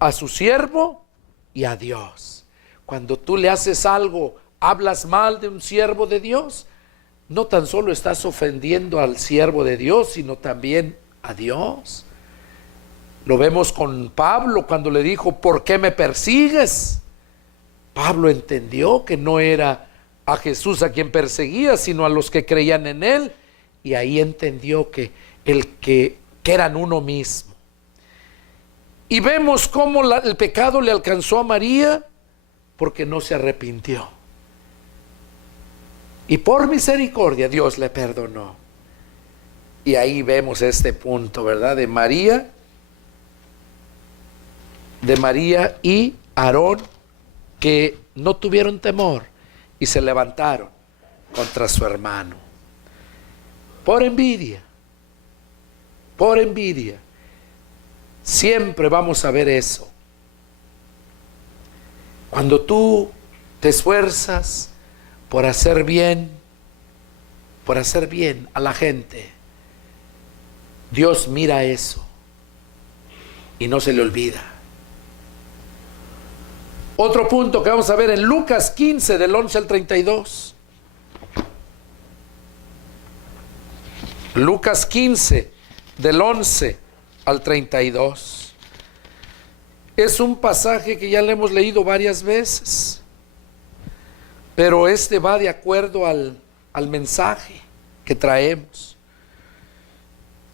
A su siervo y a Dios. Cuando tú le haces algo, hablas mal de un siervo de Dios, no tan solo estás ofendiendo al siervo de Dios, sino también a Dios. Lo vemos con Pablo cuando le dijo: ¿por qué me persigues? Pablo entendió que no era a Jesús a quien perseguía, sino a los que creían en él, y ahí entendió que eran uno mismo. Y vemos cómo el pecado le alcanzó a María porque no se arrepintió. Y por misericordia Dios le perdonó. Y ahí vemos este punto, ¿verdad? De María y Aarón, que no tuvieron temor y se levantaron contra su hermano. Por envidia. Por envidia. Siempre vamos a ver eso. Cuando tú te esfuerzas por hacer bien a la gente, Dios mira eso y no se le olvida. Otro punto que vamos a ver en Lucas 15 del 11 al 32. Lucas 15 del 11 al 32. Es un pasaje que ya le hemos leído varias veces, pero este va de acuerdo al mensaje que traemos.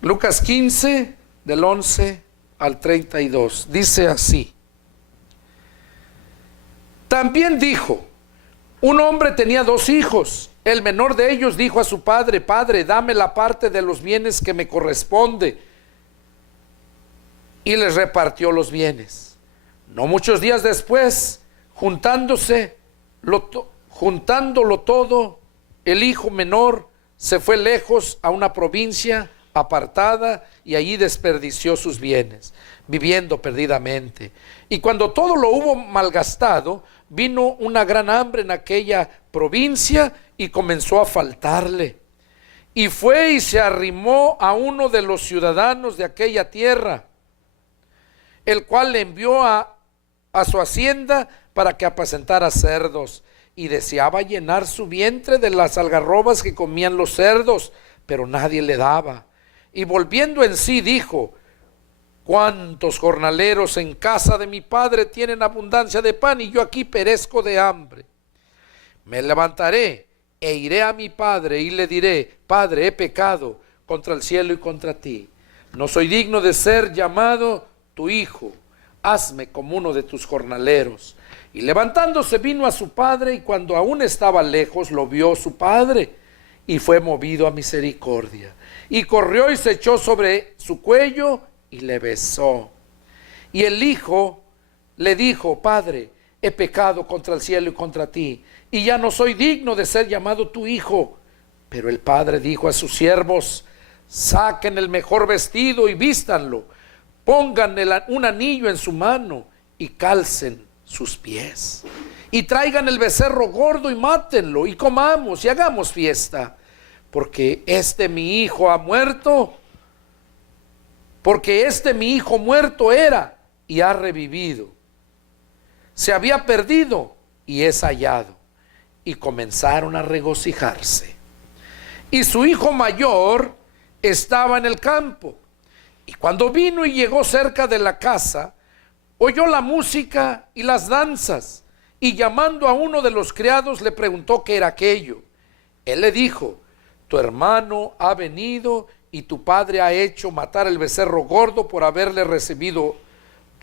Lucas 15 del 11 al 32 dice así: también dijo: un hombre tenía 2 hijos. El menor de ellos dijo a su padre: Padre, dame la parte de los bienes que me corresponde. Y les repartió los bienes. No muchos días después, juntándolo todo, el hijo menor se fue lejos a una provincia apartada y allí desperdició sus bienes, viviendo perdidamente. Y cuando todo lo hubo malgastado, vino una gran hambre en aquella provincia y comenzó a faltarle. Y fue y se arrimó a uno de los ciudadanos de aquella tierra, el cual le envió a su hacienda para que apacentara cerdos, y deseaba llenar su vientre de las algarrobas que comían los cerdos, pero nadie le daba. Y volviendo en sí dijo: ¿cuántos jornaleros en casa de mi padre tienen abundancia de pan, y yo aquí perezco de hambre? Me levantaré e iré a mi padre y le diré: Padre, he pecado contra el cielo y contra ti. No soy digno de ser llamado tu hijo. Hazme como uno de tus jornaleros. Y levantándose vino a su padre, y cuando aún estaba lejos lo vio su padre, y fue movido a misericordia. Y corrió y se echó sobre su cuello y le besó. Y el hijo le dijo: Padre, he pecado contra el cielo y contra ti, y ya no soy digno de ser llamado tu hijo. Pero el padre dijo a sus siervos: saquen el mejor vestido y vístanlo, pongan un anillo en su mano y calcen sus pies, y traigan el becerro gordo y mátenlo, y comamos y hagamos fiesta, porque mi hijo muerto era y ha revivido, se había perdido y es hallado. Y comenzaron a regocijarse. Y su hijo mayor estaba en el campo. Y cuando vino y llegó cerca de la casa, oyó la música y las danzas. Y llamando a uno de los criados le preguntó qué era aquello. Él le dijo: tu hermano ha venido y tu padre ha hecho matar el becerro gordo por haberle recibido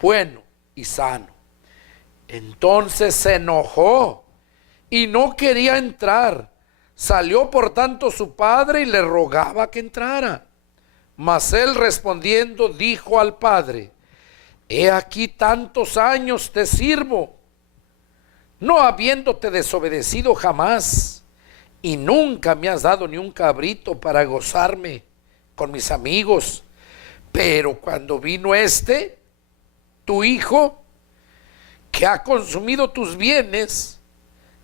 bueno y sano. Entonces se enojó y no quería entrar. Salió por tanto su padre y le rogaba que entrara. Mas él respondiendo dijo al padre: he aquí tantos años te sirvo, no habiéndote desobedecido jamás, y nunca me has dado ni un cabrito para gozarme con mis amigos. Pero cuando vino tu hijo, que ha consumido tus bienes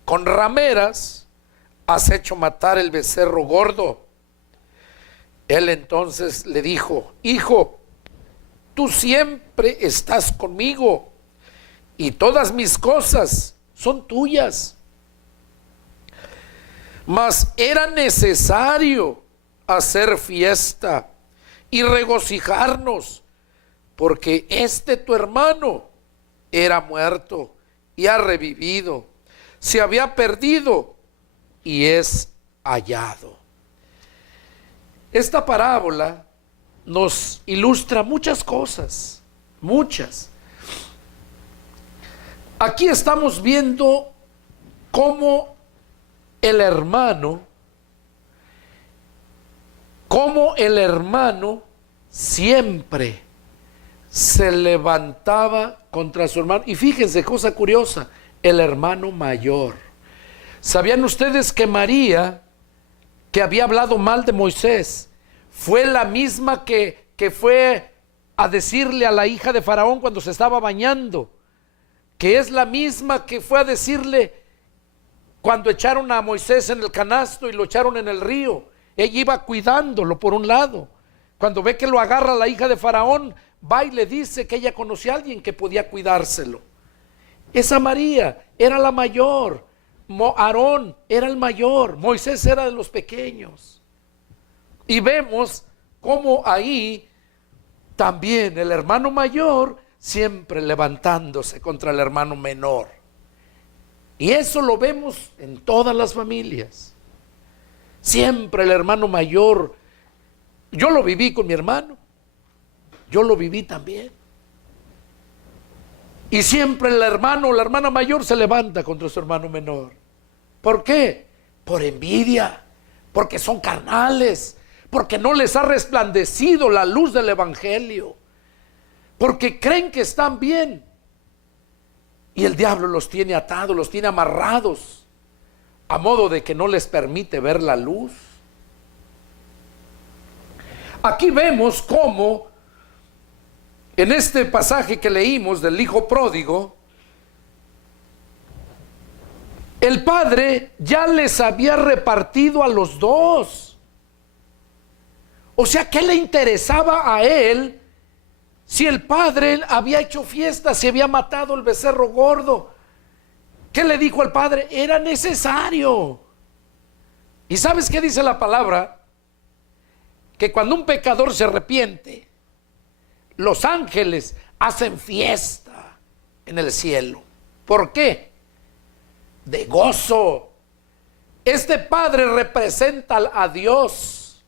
con rameras, has hecho matar el becerro gordo. Él entonces le dijo: hijo, tú siempre estás conmigo y todas mis cosas son tuyas. Mas era necesario hacer fiesta y regocijarnos, porque tu hermano era muerto y ha revivido, se había perdido y es hallado. Esta parábola nos ilustra muchas cosas, muchas. Aquí estamos viendo cómo el hermano siempre se levantaba contra su hermano. Y fíjense, cosa curiosa, el hermano mayor. ¿Sabían ustedes que María, que había hablado mal de Moisés, fue la misma que fue a decirle a la hija de Faraón cuando se estaba bañando? Que es la misma que fue a decirle cuando echaron a Moisés en el canasto y lo echaron en el río. Ella iba cuidándolo por un lado. Cuando ve que lo agarra la hija de Faraón, va y le dice que ella conocía a alguien que podía cuidárselo. Esa María era la mayor. Aarón era el mayor. Moisés era de los pequeños. Y vemos cómo ahí también el hermano mayor siempre levantándose contra el hermano menor. Y eso lo vemos en todas las familias. Siempre el hermano mayor. Yo lo viví con mi hermano. Yo lo viví también. Y siempre el hermano o la hermana mayor se levanta contra su hermano menor. ¿Por qué? Por envidia, porque son carnales, porque no les ha resplandecido la luz del evangelio, porque creen que están bien. Y el diablo los tiene atados, los tiene amarrados, a modo de que no les permite ver la luz. Aquí vemos cómo en este pasaje que leímos del hijo pródigo, el padre ya les había repartido a los dos. O sea, ¿qué le interesaba a él si el padre había hecho fiesta, se había matado el becerro gordo? ¿Qué le dijo al padre? Era necesario. ¿Y sabes qué dice la palabra? Que cuando un pecador se arrepiente, los ángeles hacen fiesta en el cielo. ¿Por qué? De gozo. Este padre representa a Dios.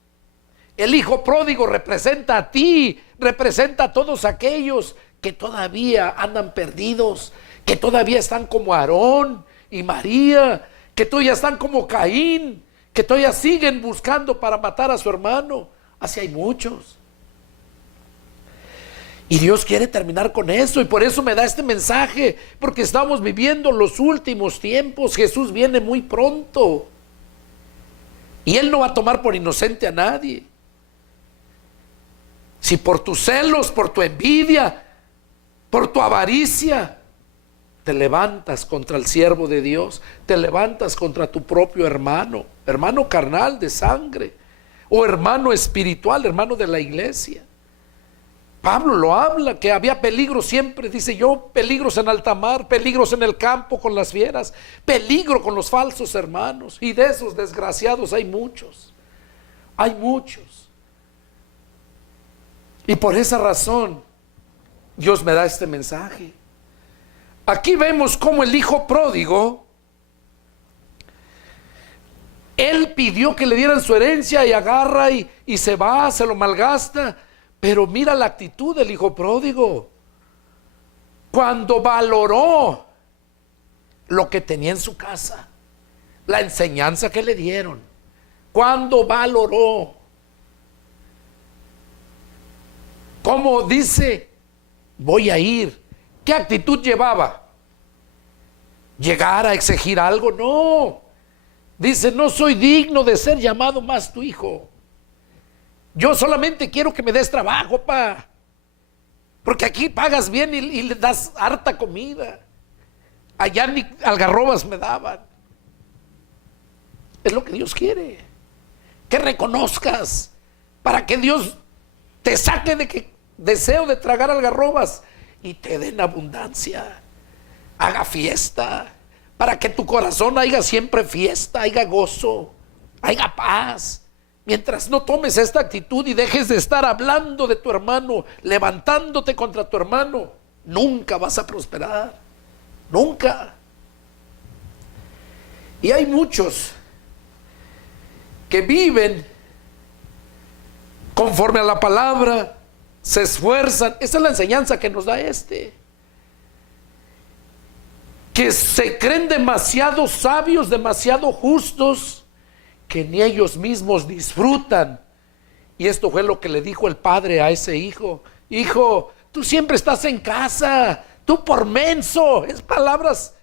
El hijo pródigo representa a ti, representa a todos aquellos que todavía andan perdidos, que todavía están como Aarón y María, que todavía están como Caín, que todavía siguen buscando para matar a su hermano. Así hay muchos. Y Dios quiere terminar con eso, y por eso me da este mensaje, porque estamos viviendo los últimos tiempos. Jesús viene muy pronto y Él no va a tomar por inocente a nadie. Si por tus celos, por tu envidia, por tu avaricia, te levantas contra el siervo de Dios, te levantas contra tu propio hermano, hermano carnal de sangre, o hermano espiritual, hermano de la iglesia, Pablo lo habla, que había peligros siempre, dice yo, peligros en alta mar, peligros en el campo con las fieras, peligro con los falsos hermanos, y de esos desgraciados hay muchos, hay muchos. Y por esa razón, Dios me da este mensaje. Aquí vemos cómo el hijo pródigo, él pidió que le dieran su herencia y agarra y se va, se lo malgasta. Pero mira la actitud del hijo pródigo. Cuando valoró lo que tenía en su casa, la enseñanza que le dieron, cuando valoró, como dice, voy a ir. ¿Qué actitud llevaba? ¿Llegar a exigir algo? No. Dice, no soy digno de ser llamado más tu hijo. Yo solamente quiero que me des trabajo, pa. Porque aquí pagas bien y le das harta comida. Allá ni algarrobas me daban. Es lo que Dios quiere. Que reconozcas. Para que Dios te saque de que deseo de tragar algarrobas y te den abundancia. Haga fiesta. Para que tu corazón haya siempre fiesta, haya gozo, haya paz. Mientras no tomes esta actitud y dejes de estar hablando de tu hermano, levantándote contra tu hermano, nunca vas a prosperar. Nunca. Y hay muchos que viven conforme a la palabra, se esfuerzan. Esa es la enseñanza que nos da que se creen demasiado sabios, demasiado justos, que ni ellos mismos disfrutan. Y esto fue lo que le dijo el padre a ese hijo. Hijo, tú siempre estás en casa, tú por menso. Es palabras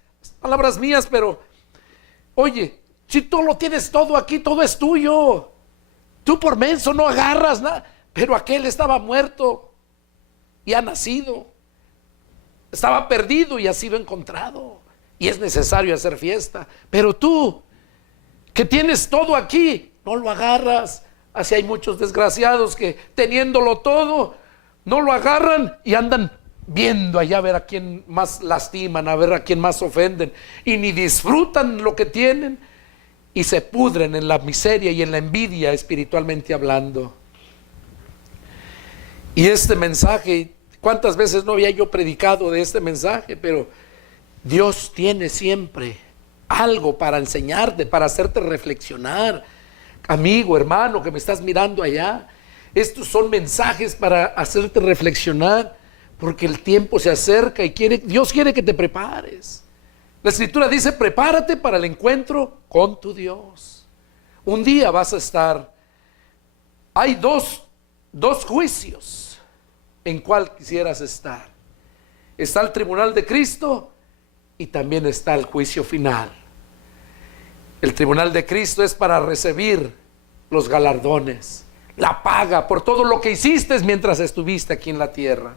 mías, pero oye, si tú lo tienes todo aquí, todo es tuyo. Tú por menso no agarras nada. Pero aquel estaba muerto y ha nacido. Estaba perdido y ha sido encontrado. Y es necesario hacer fiesta. Pero tú, que tienes todo aquí, no lo agarras. Así hay muchos desgraciados que teniéndolo todo, no lo agarran y andan viendo allá a ver a quién más lastiman, a ver a quién más ofenden. Y ni disfrutan lo que tienen y se pudren en la miseria y en la envidia espiritualmente hablando. Y este mensaje, ¿cuántas veces no había yo predicado de este mensaje? Pero Dios tiene siempre algo para enseñarte, para hacerte reflexionar. Amigo, hermano, que me estás mirando allá, estos son mensajes para hacerte reflexionar, porque el tiempo se acerca y Dios quiere que te prepares. La Escritura dice, prepárate para el encuentro con tu Dios. Un día vas a estar, hay dos juicios en cuál quisieras estar. Está el tribunal de Cristo y también está el juicio final. El tribunal de Cristo es para recibir los galardones, la paga por todo lo que hiciste mientras estuviste aquí en la tierra.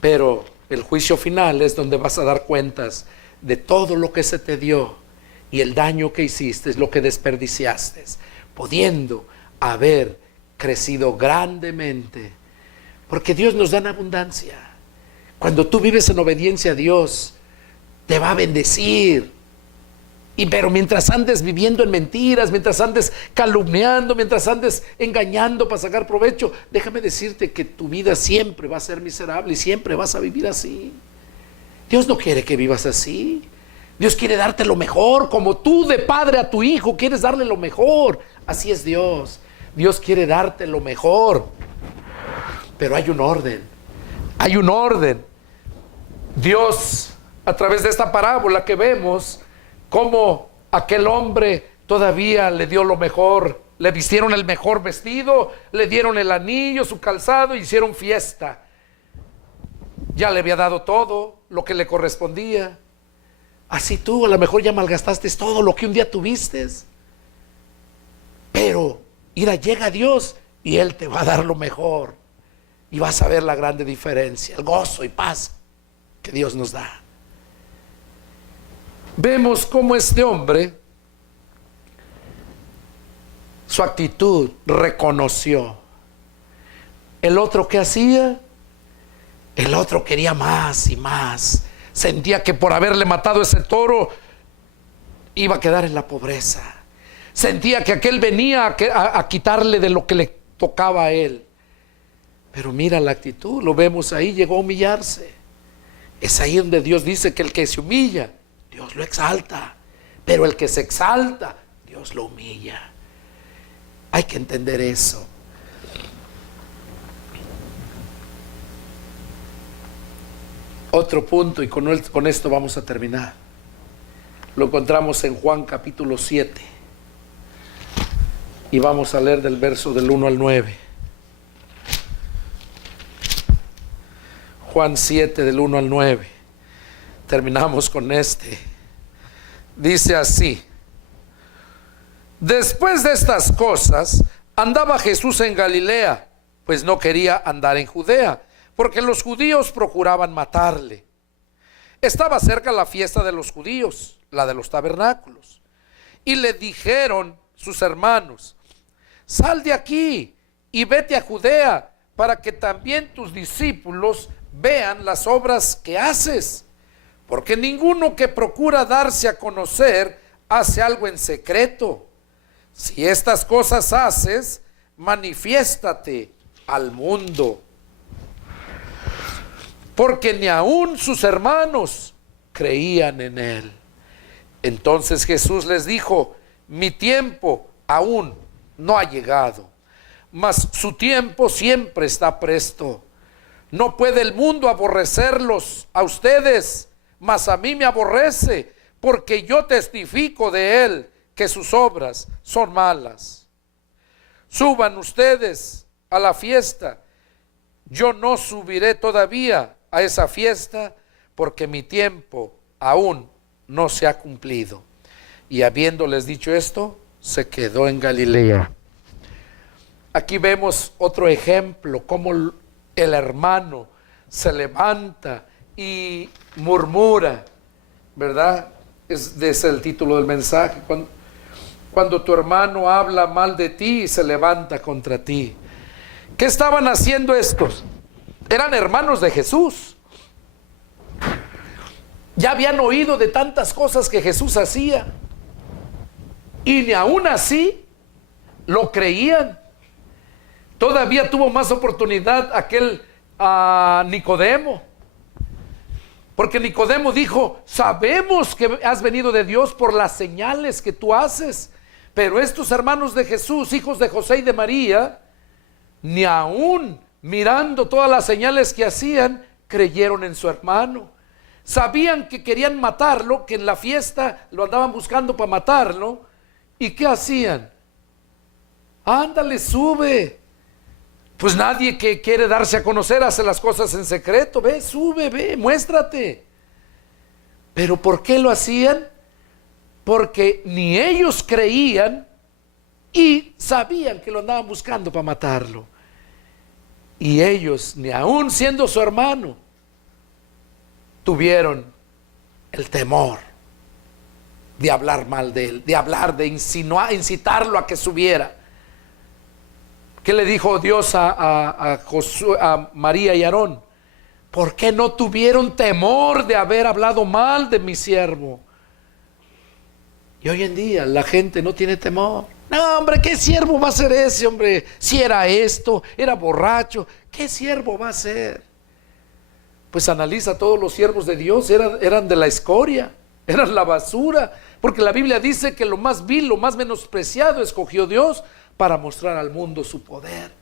Pero el juicio final es donde vas a dar cuentas de todo lo que se te dio y el daño que hiciste, lo que desperdiciaste, pudiendo haber crecido grandemente. Porque Dios nos da en abundancia. Cuando tú vives en obediencia a Dios, te va a bendecir. Pero mientras andes viviendo en mentiras, mientras andes calumniando, mientras andes engañando para sacar provecho, déjame decirte que tu vida siempre va a ser miserable y siempre vas a vivir así. Dios no quiere que vivas así. Dios quiere darte lo mejor, como tú de padre a tu hijo quieres darle lo mejor. Así es Dios. Dios quiere darte lo mejor. Pero hay un orden. Hay un orden. Dios, a través de esta parábola que vemos, cómo aquel hombre todavía le dio lo mejor, le vistieron el mejor vestido, le dieron el anillo, su calzado, y hicieron fiesta. Ya le había dado todo lo que le correspondía. Así tú a lo mejor ya malgastaste todo lo que un día tuviste. Pero llega Dios y Él te va a dar lo mejor. Y vas a ver la grande diferencia, el gozo y paz que Dios nos da. Vemos cómo este hombre, su actitud reconoció. ¿El otro qué hacía? El otro quería más y más. Sentía que por haberle matado ese toro iba a quedar en la pobreza. Sentía que aquel venía a quitarle de lo que le tocaba a él. Pero mira la actitud, lo vemos ahí, llegó a humillarse. Es ahí donde Dios dice que el que se humilla, Dios lo exalta. Pero el que se exalta, Dios lo humilla. Hay que entender eso. Otro punto, y con esto vamos a terminar. Lo encontramos en Juan capítulo 7. Y vamos a leer del verso del 1 al 9. Juan 7 del 1 al 9. Terminamos con este. Dice así: después de estas cosas, andaba Jesús en Galilea, pues no quería andar en Judea, porque los judíos procuraban matarle. Estaba cerca la fiesta de los judíos, la de los tabernáculos. Y le dijeron sus hermanos: sal de aquí y vete a Judea, para que también tus discípulos vean las obras que haces. Porque ninguno que procura darse a conocer hace algo en secreto. Si estas cosas haces, manifiéstate al mundo. Porque ni aun sus hermanos creían en él. Entonces Jesús les dijo: mi tiempo aún no ha llegado, mas su tiempo siempre está presto. No puede el mundo aborrecerlos a ustedes, mas a mí me aborrece, porque yo testifico de él que sus obras son malas. Suban ustedes a la fiesta. Yo no subiré todavía a esa fiesta, porque mi tiempo aún no se ha cumplido. Y habiéndoles dicho esto, se quedó en Galilea. Aquí vemos otro ejemplo, cómo el hermano se levanta y murmura, ¿verdad? Ese es el título del mensaje. Cuando tu hermano habla mal de ti y se levanta contra ti. ¿Qué estaban haciendo estos? Eran hermanos de Jesús. Ya habían oído de tantas cosas que Jesús hacía. Y ni aún así lo creían. Todavía tuvo más oportunidad aquel Nicodemo. Porque Nicodemo dijo: sabemos que has venido de Dios por las señales que tú haces. Pero estos hermanos de Jesús, hijos de José y de María, ni aún mirando todas las señales que hacían, creyeron en su hermano. Sabían que querían matarlo, que en la fiesta lo andaban buscando para matarlo. ¿Y qué hacían? Ándale, sube. Pues nadie que quiere darse a conocer hace las cosas en secreto. Ve, sube, ve, muéstrate. ¿Pero por qué lo hacían? Porque ni ellos creían y sabían que lo andaban buscando para matarlo. Y ellos, ni aún siendo su hermano, tuvieron el temor de hablar mal de él, de hablar, de incitarlo a que subiera. ¿Qué le dijo Dios a María y Aarón? ¿Por qué no tuvieron temor de haber hablado mal de mi siervo? Y hoy en día la gente no tiene temor. No, hombre, ¿qué siervo va a ser ese, hombre? Si era esto, era borracho, ¿qué siervo va a ser? Pues analiza, todos los siervos de Dios eran de la escoria, eran la basura, porque la Biblia dice que lo más vil, lo más menospreciado escogió Dios para mostrar al mundo su poder.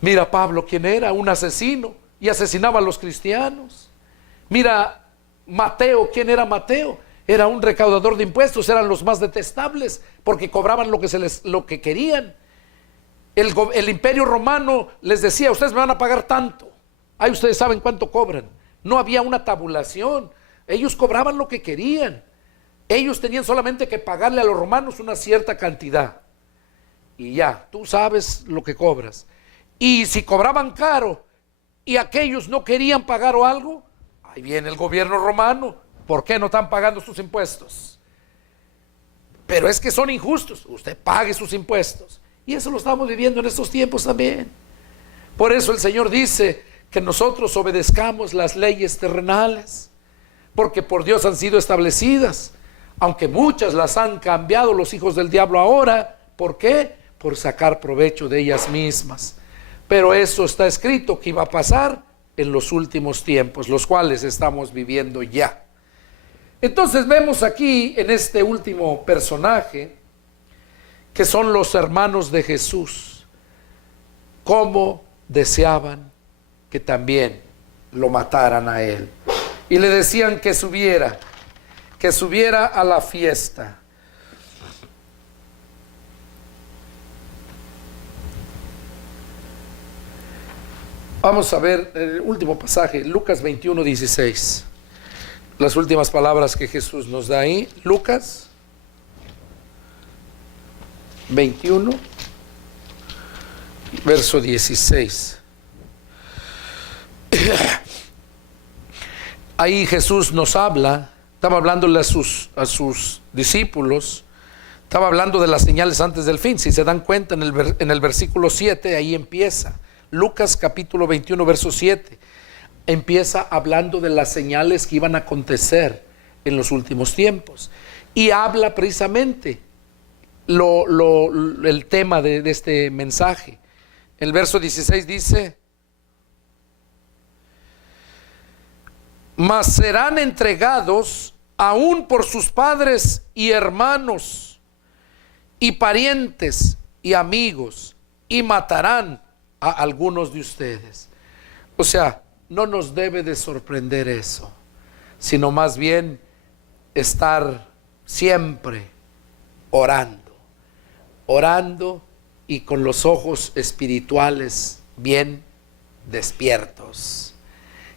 Mira Pablo, ¿quién era? Un asesino, y asesinaba a los cristianos. Mira Mateo, ¿quién era Mateo? Era un recaudador de impuestos, eran los más detestables, porque cobraban lo que querían. El imperio romano les decía: ustedes me van a pagar tanto. Ahí ustedes saben cuánto cobran. No había una tabulación. Ellos cobraban lo que querían. Ellos tenían solamente que pagarle a los romanos una cierta cantidad. Y ya, tú sabes lo que cobras. Y si cobraban caro y aquellos no querían pagar o algo, ahí viene el gobierno romano. ¿Por qué no están pagando sus impuestos? Pero es que son injustos. Usted pague sus impuestos. Y eso lo estamos viviendo en estos tiempos también. Por eso el Señor dice que nosotros obedezcamos las leyes terrenales, porque por Dios han sido establecidas, aunque muchas las han cambiado los hijos del diablo ahora. ¿Por qué? Por sacar provecho de ellas mismas. Pero eso está escrito que iba a pasar en los últimos tiempos, los cuales estamos viviendo ya. Entonces vemos aquí en este último personaje, que son los hermanos de Jesús, cómo deseaban que también lo mataran a él. Y le decían que subiera a la fiesta. Vamos a ver el último pasaje, Lucas 21:16. Las últimas palabras que Jesús nos da ahí. Lucas 21, verso 16. Ahí Jesús nos habla, estaba hablándole a sus discípulos, estaba hablando de las señales antes del fin. Si se dan cuenta, en el versículo 7, ahí empieza. Lucas capítulo 21, verso 7. Empieza hablando de las señales que iban a acontecer en los últimos tiempos. Y habla precisamente el tema de este mensaje. El verso 16 dice: mas serán entregados aún por sus padres y hermanos y parientes y amigos, y matarán a algunos de ustedes. O sea, no nos debe de sorprender eso, sino más bien estar siempre orando y con los ojos espirituales bien despiertos.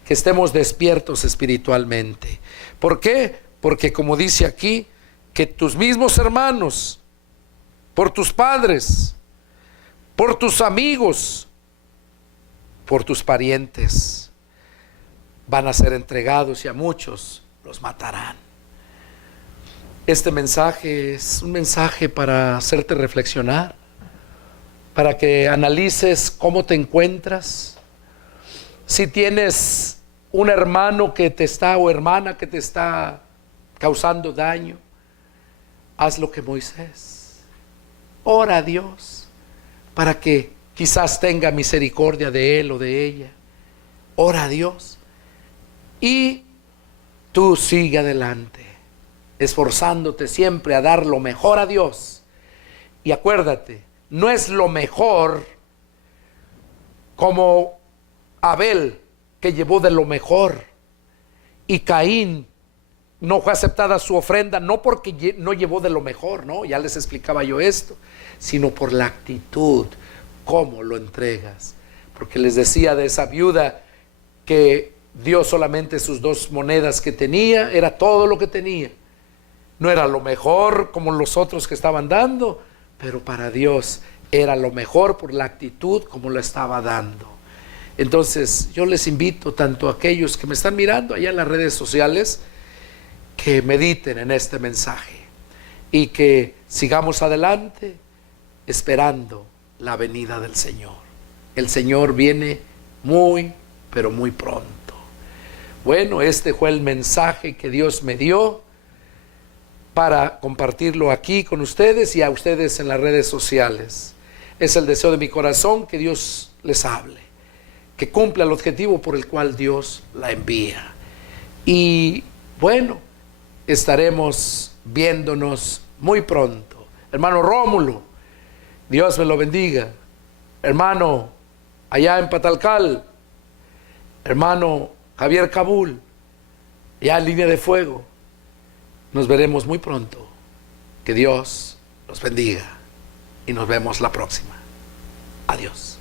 Que estemos despiertos espiritualmente. ¿Por qué? Porque como dice aquí, que tus mismos hermanos, por tus padres, por tus amigos, por tus parientes, van a ser entregados y a muchos los matarán. Este mensaje es un mensaje para hacerte reflexionar, para que analices cómo te encuentras. Si tienes un hermano que te está, o hermana que te está causando daño, haz lo que Moisés. Ora a Dios para que quizás tenga misericordia de él o de ella. Ora a Dios y tú sigue adelante, esforzándote siempre a dar lo mejor a Dios. Y acuérdate, no es lo mejor como Abel, que llevó de lo mejor, y Caín no fue aceptada su ofrenda, no porque no llevó de lo mejor, no, ya les explicaba yo esto, sino por la actitud, cómo lo entregas. Porque les decía de esa viuda que dio solamente sus 2 monedas que tenía, era todo lo que tenía. No era lo mejor como los otros que estaban dando, pero para Dios era lo mejor por la actitud como lo estaba dando. Entonces yo les invito, tanto a aquellos que me están mirando allá en las redes sociales, que mediten en este mensaje y que sigamos adelante esperando la venida del Señor. El Señor viene muy, pero muy pronto. Bueno, este fue el mensaje que Dios me dio para compartirlo aquí con ustedes y a ustedes en las redes sociales. Es el deseo de mi corazón que Dios les hable, que cumpla el objetivo por el cual Dios la envía. Y bueno, estaremos viéndonos muy pronto. Hermano Rómulo, Dios me lo bendiga. Hermano allá en Patalcal, hermano Javier Cabul, ya en Línea de Fuego, nos veremos muy pronto. Que Dios los bendiga y nos vemos la próxima. Adiós.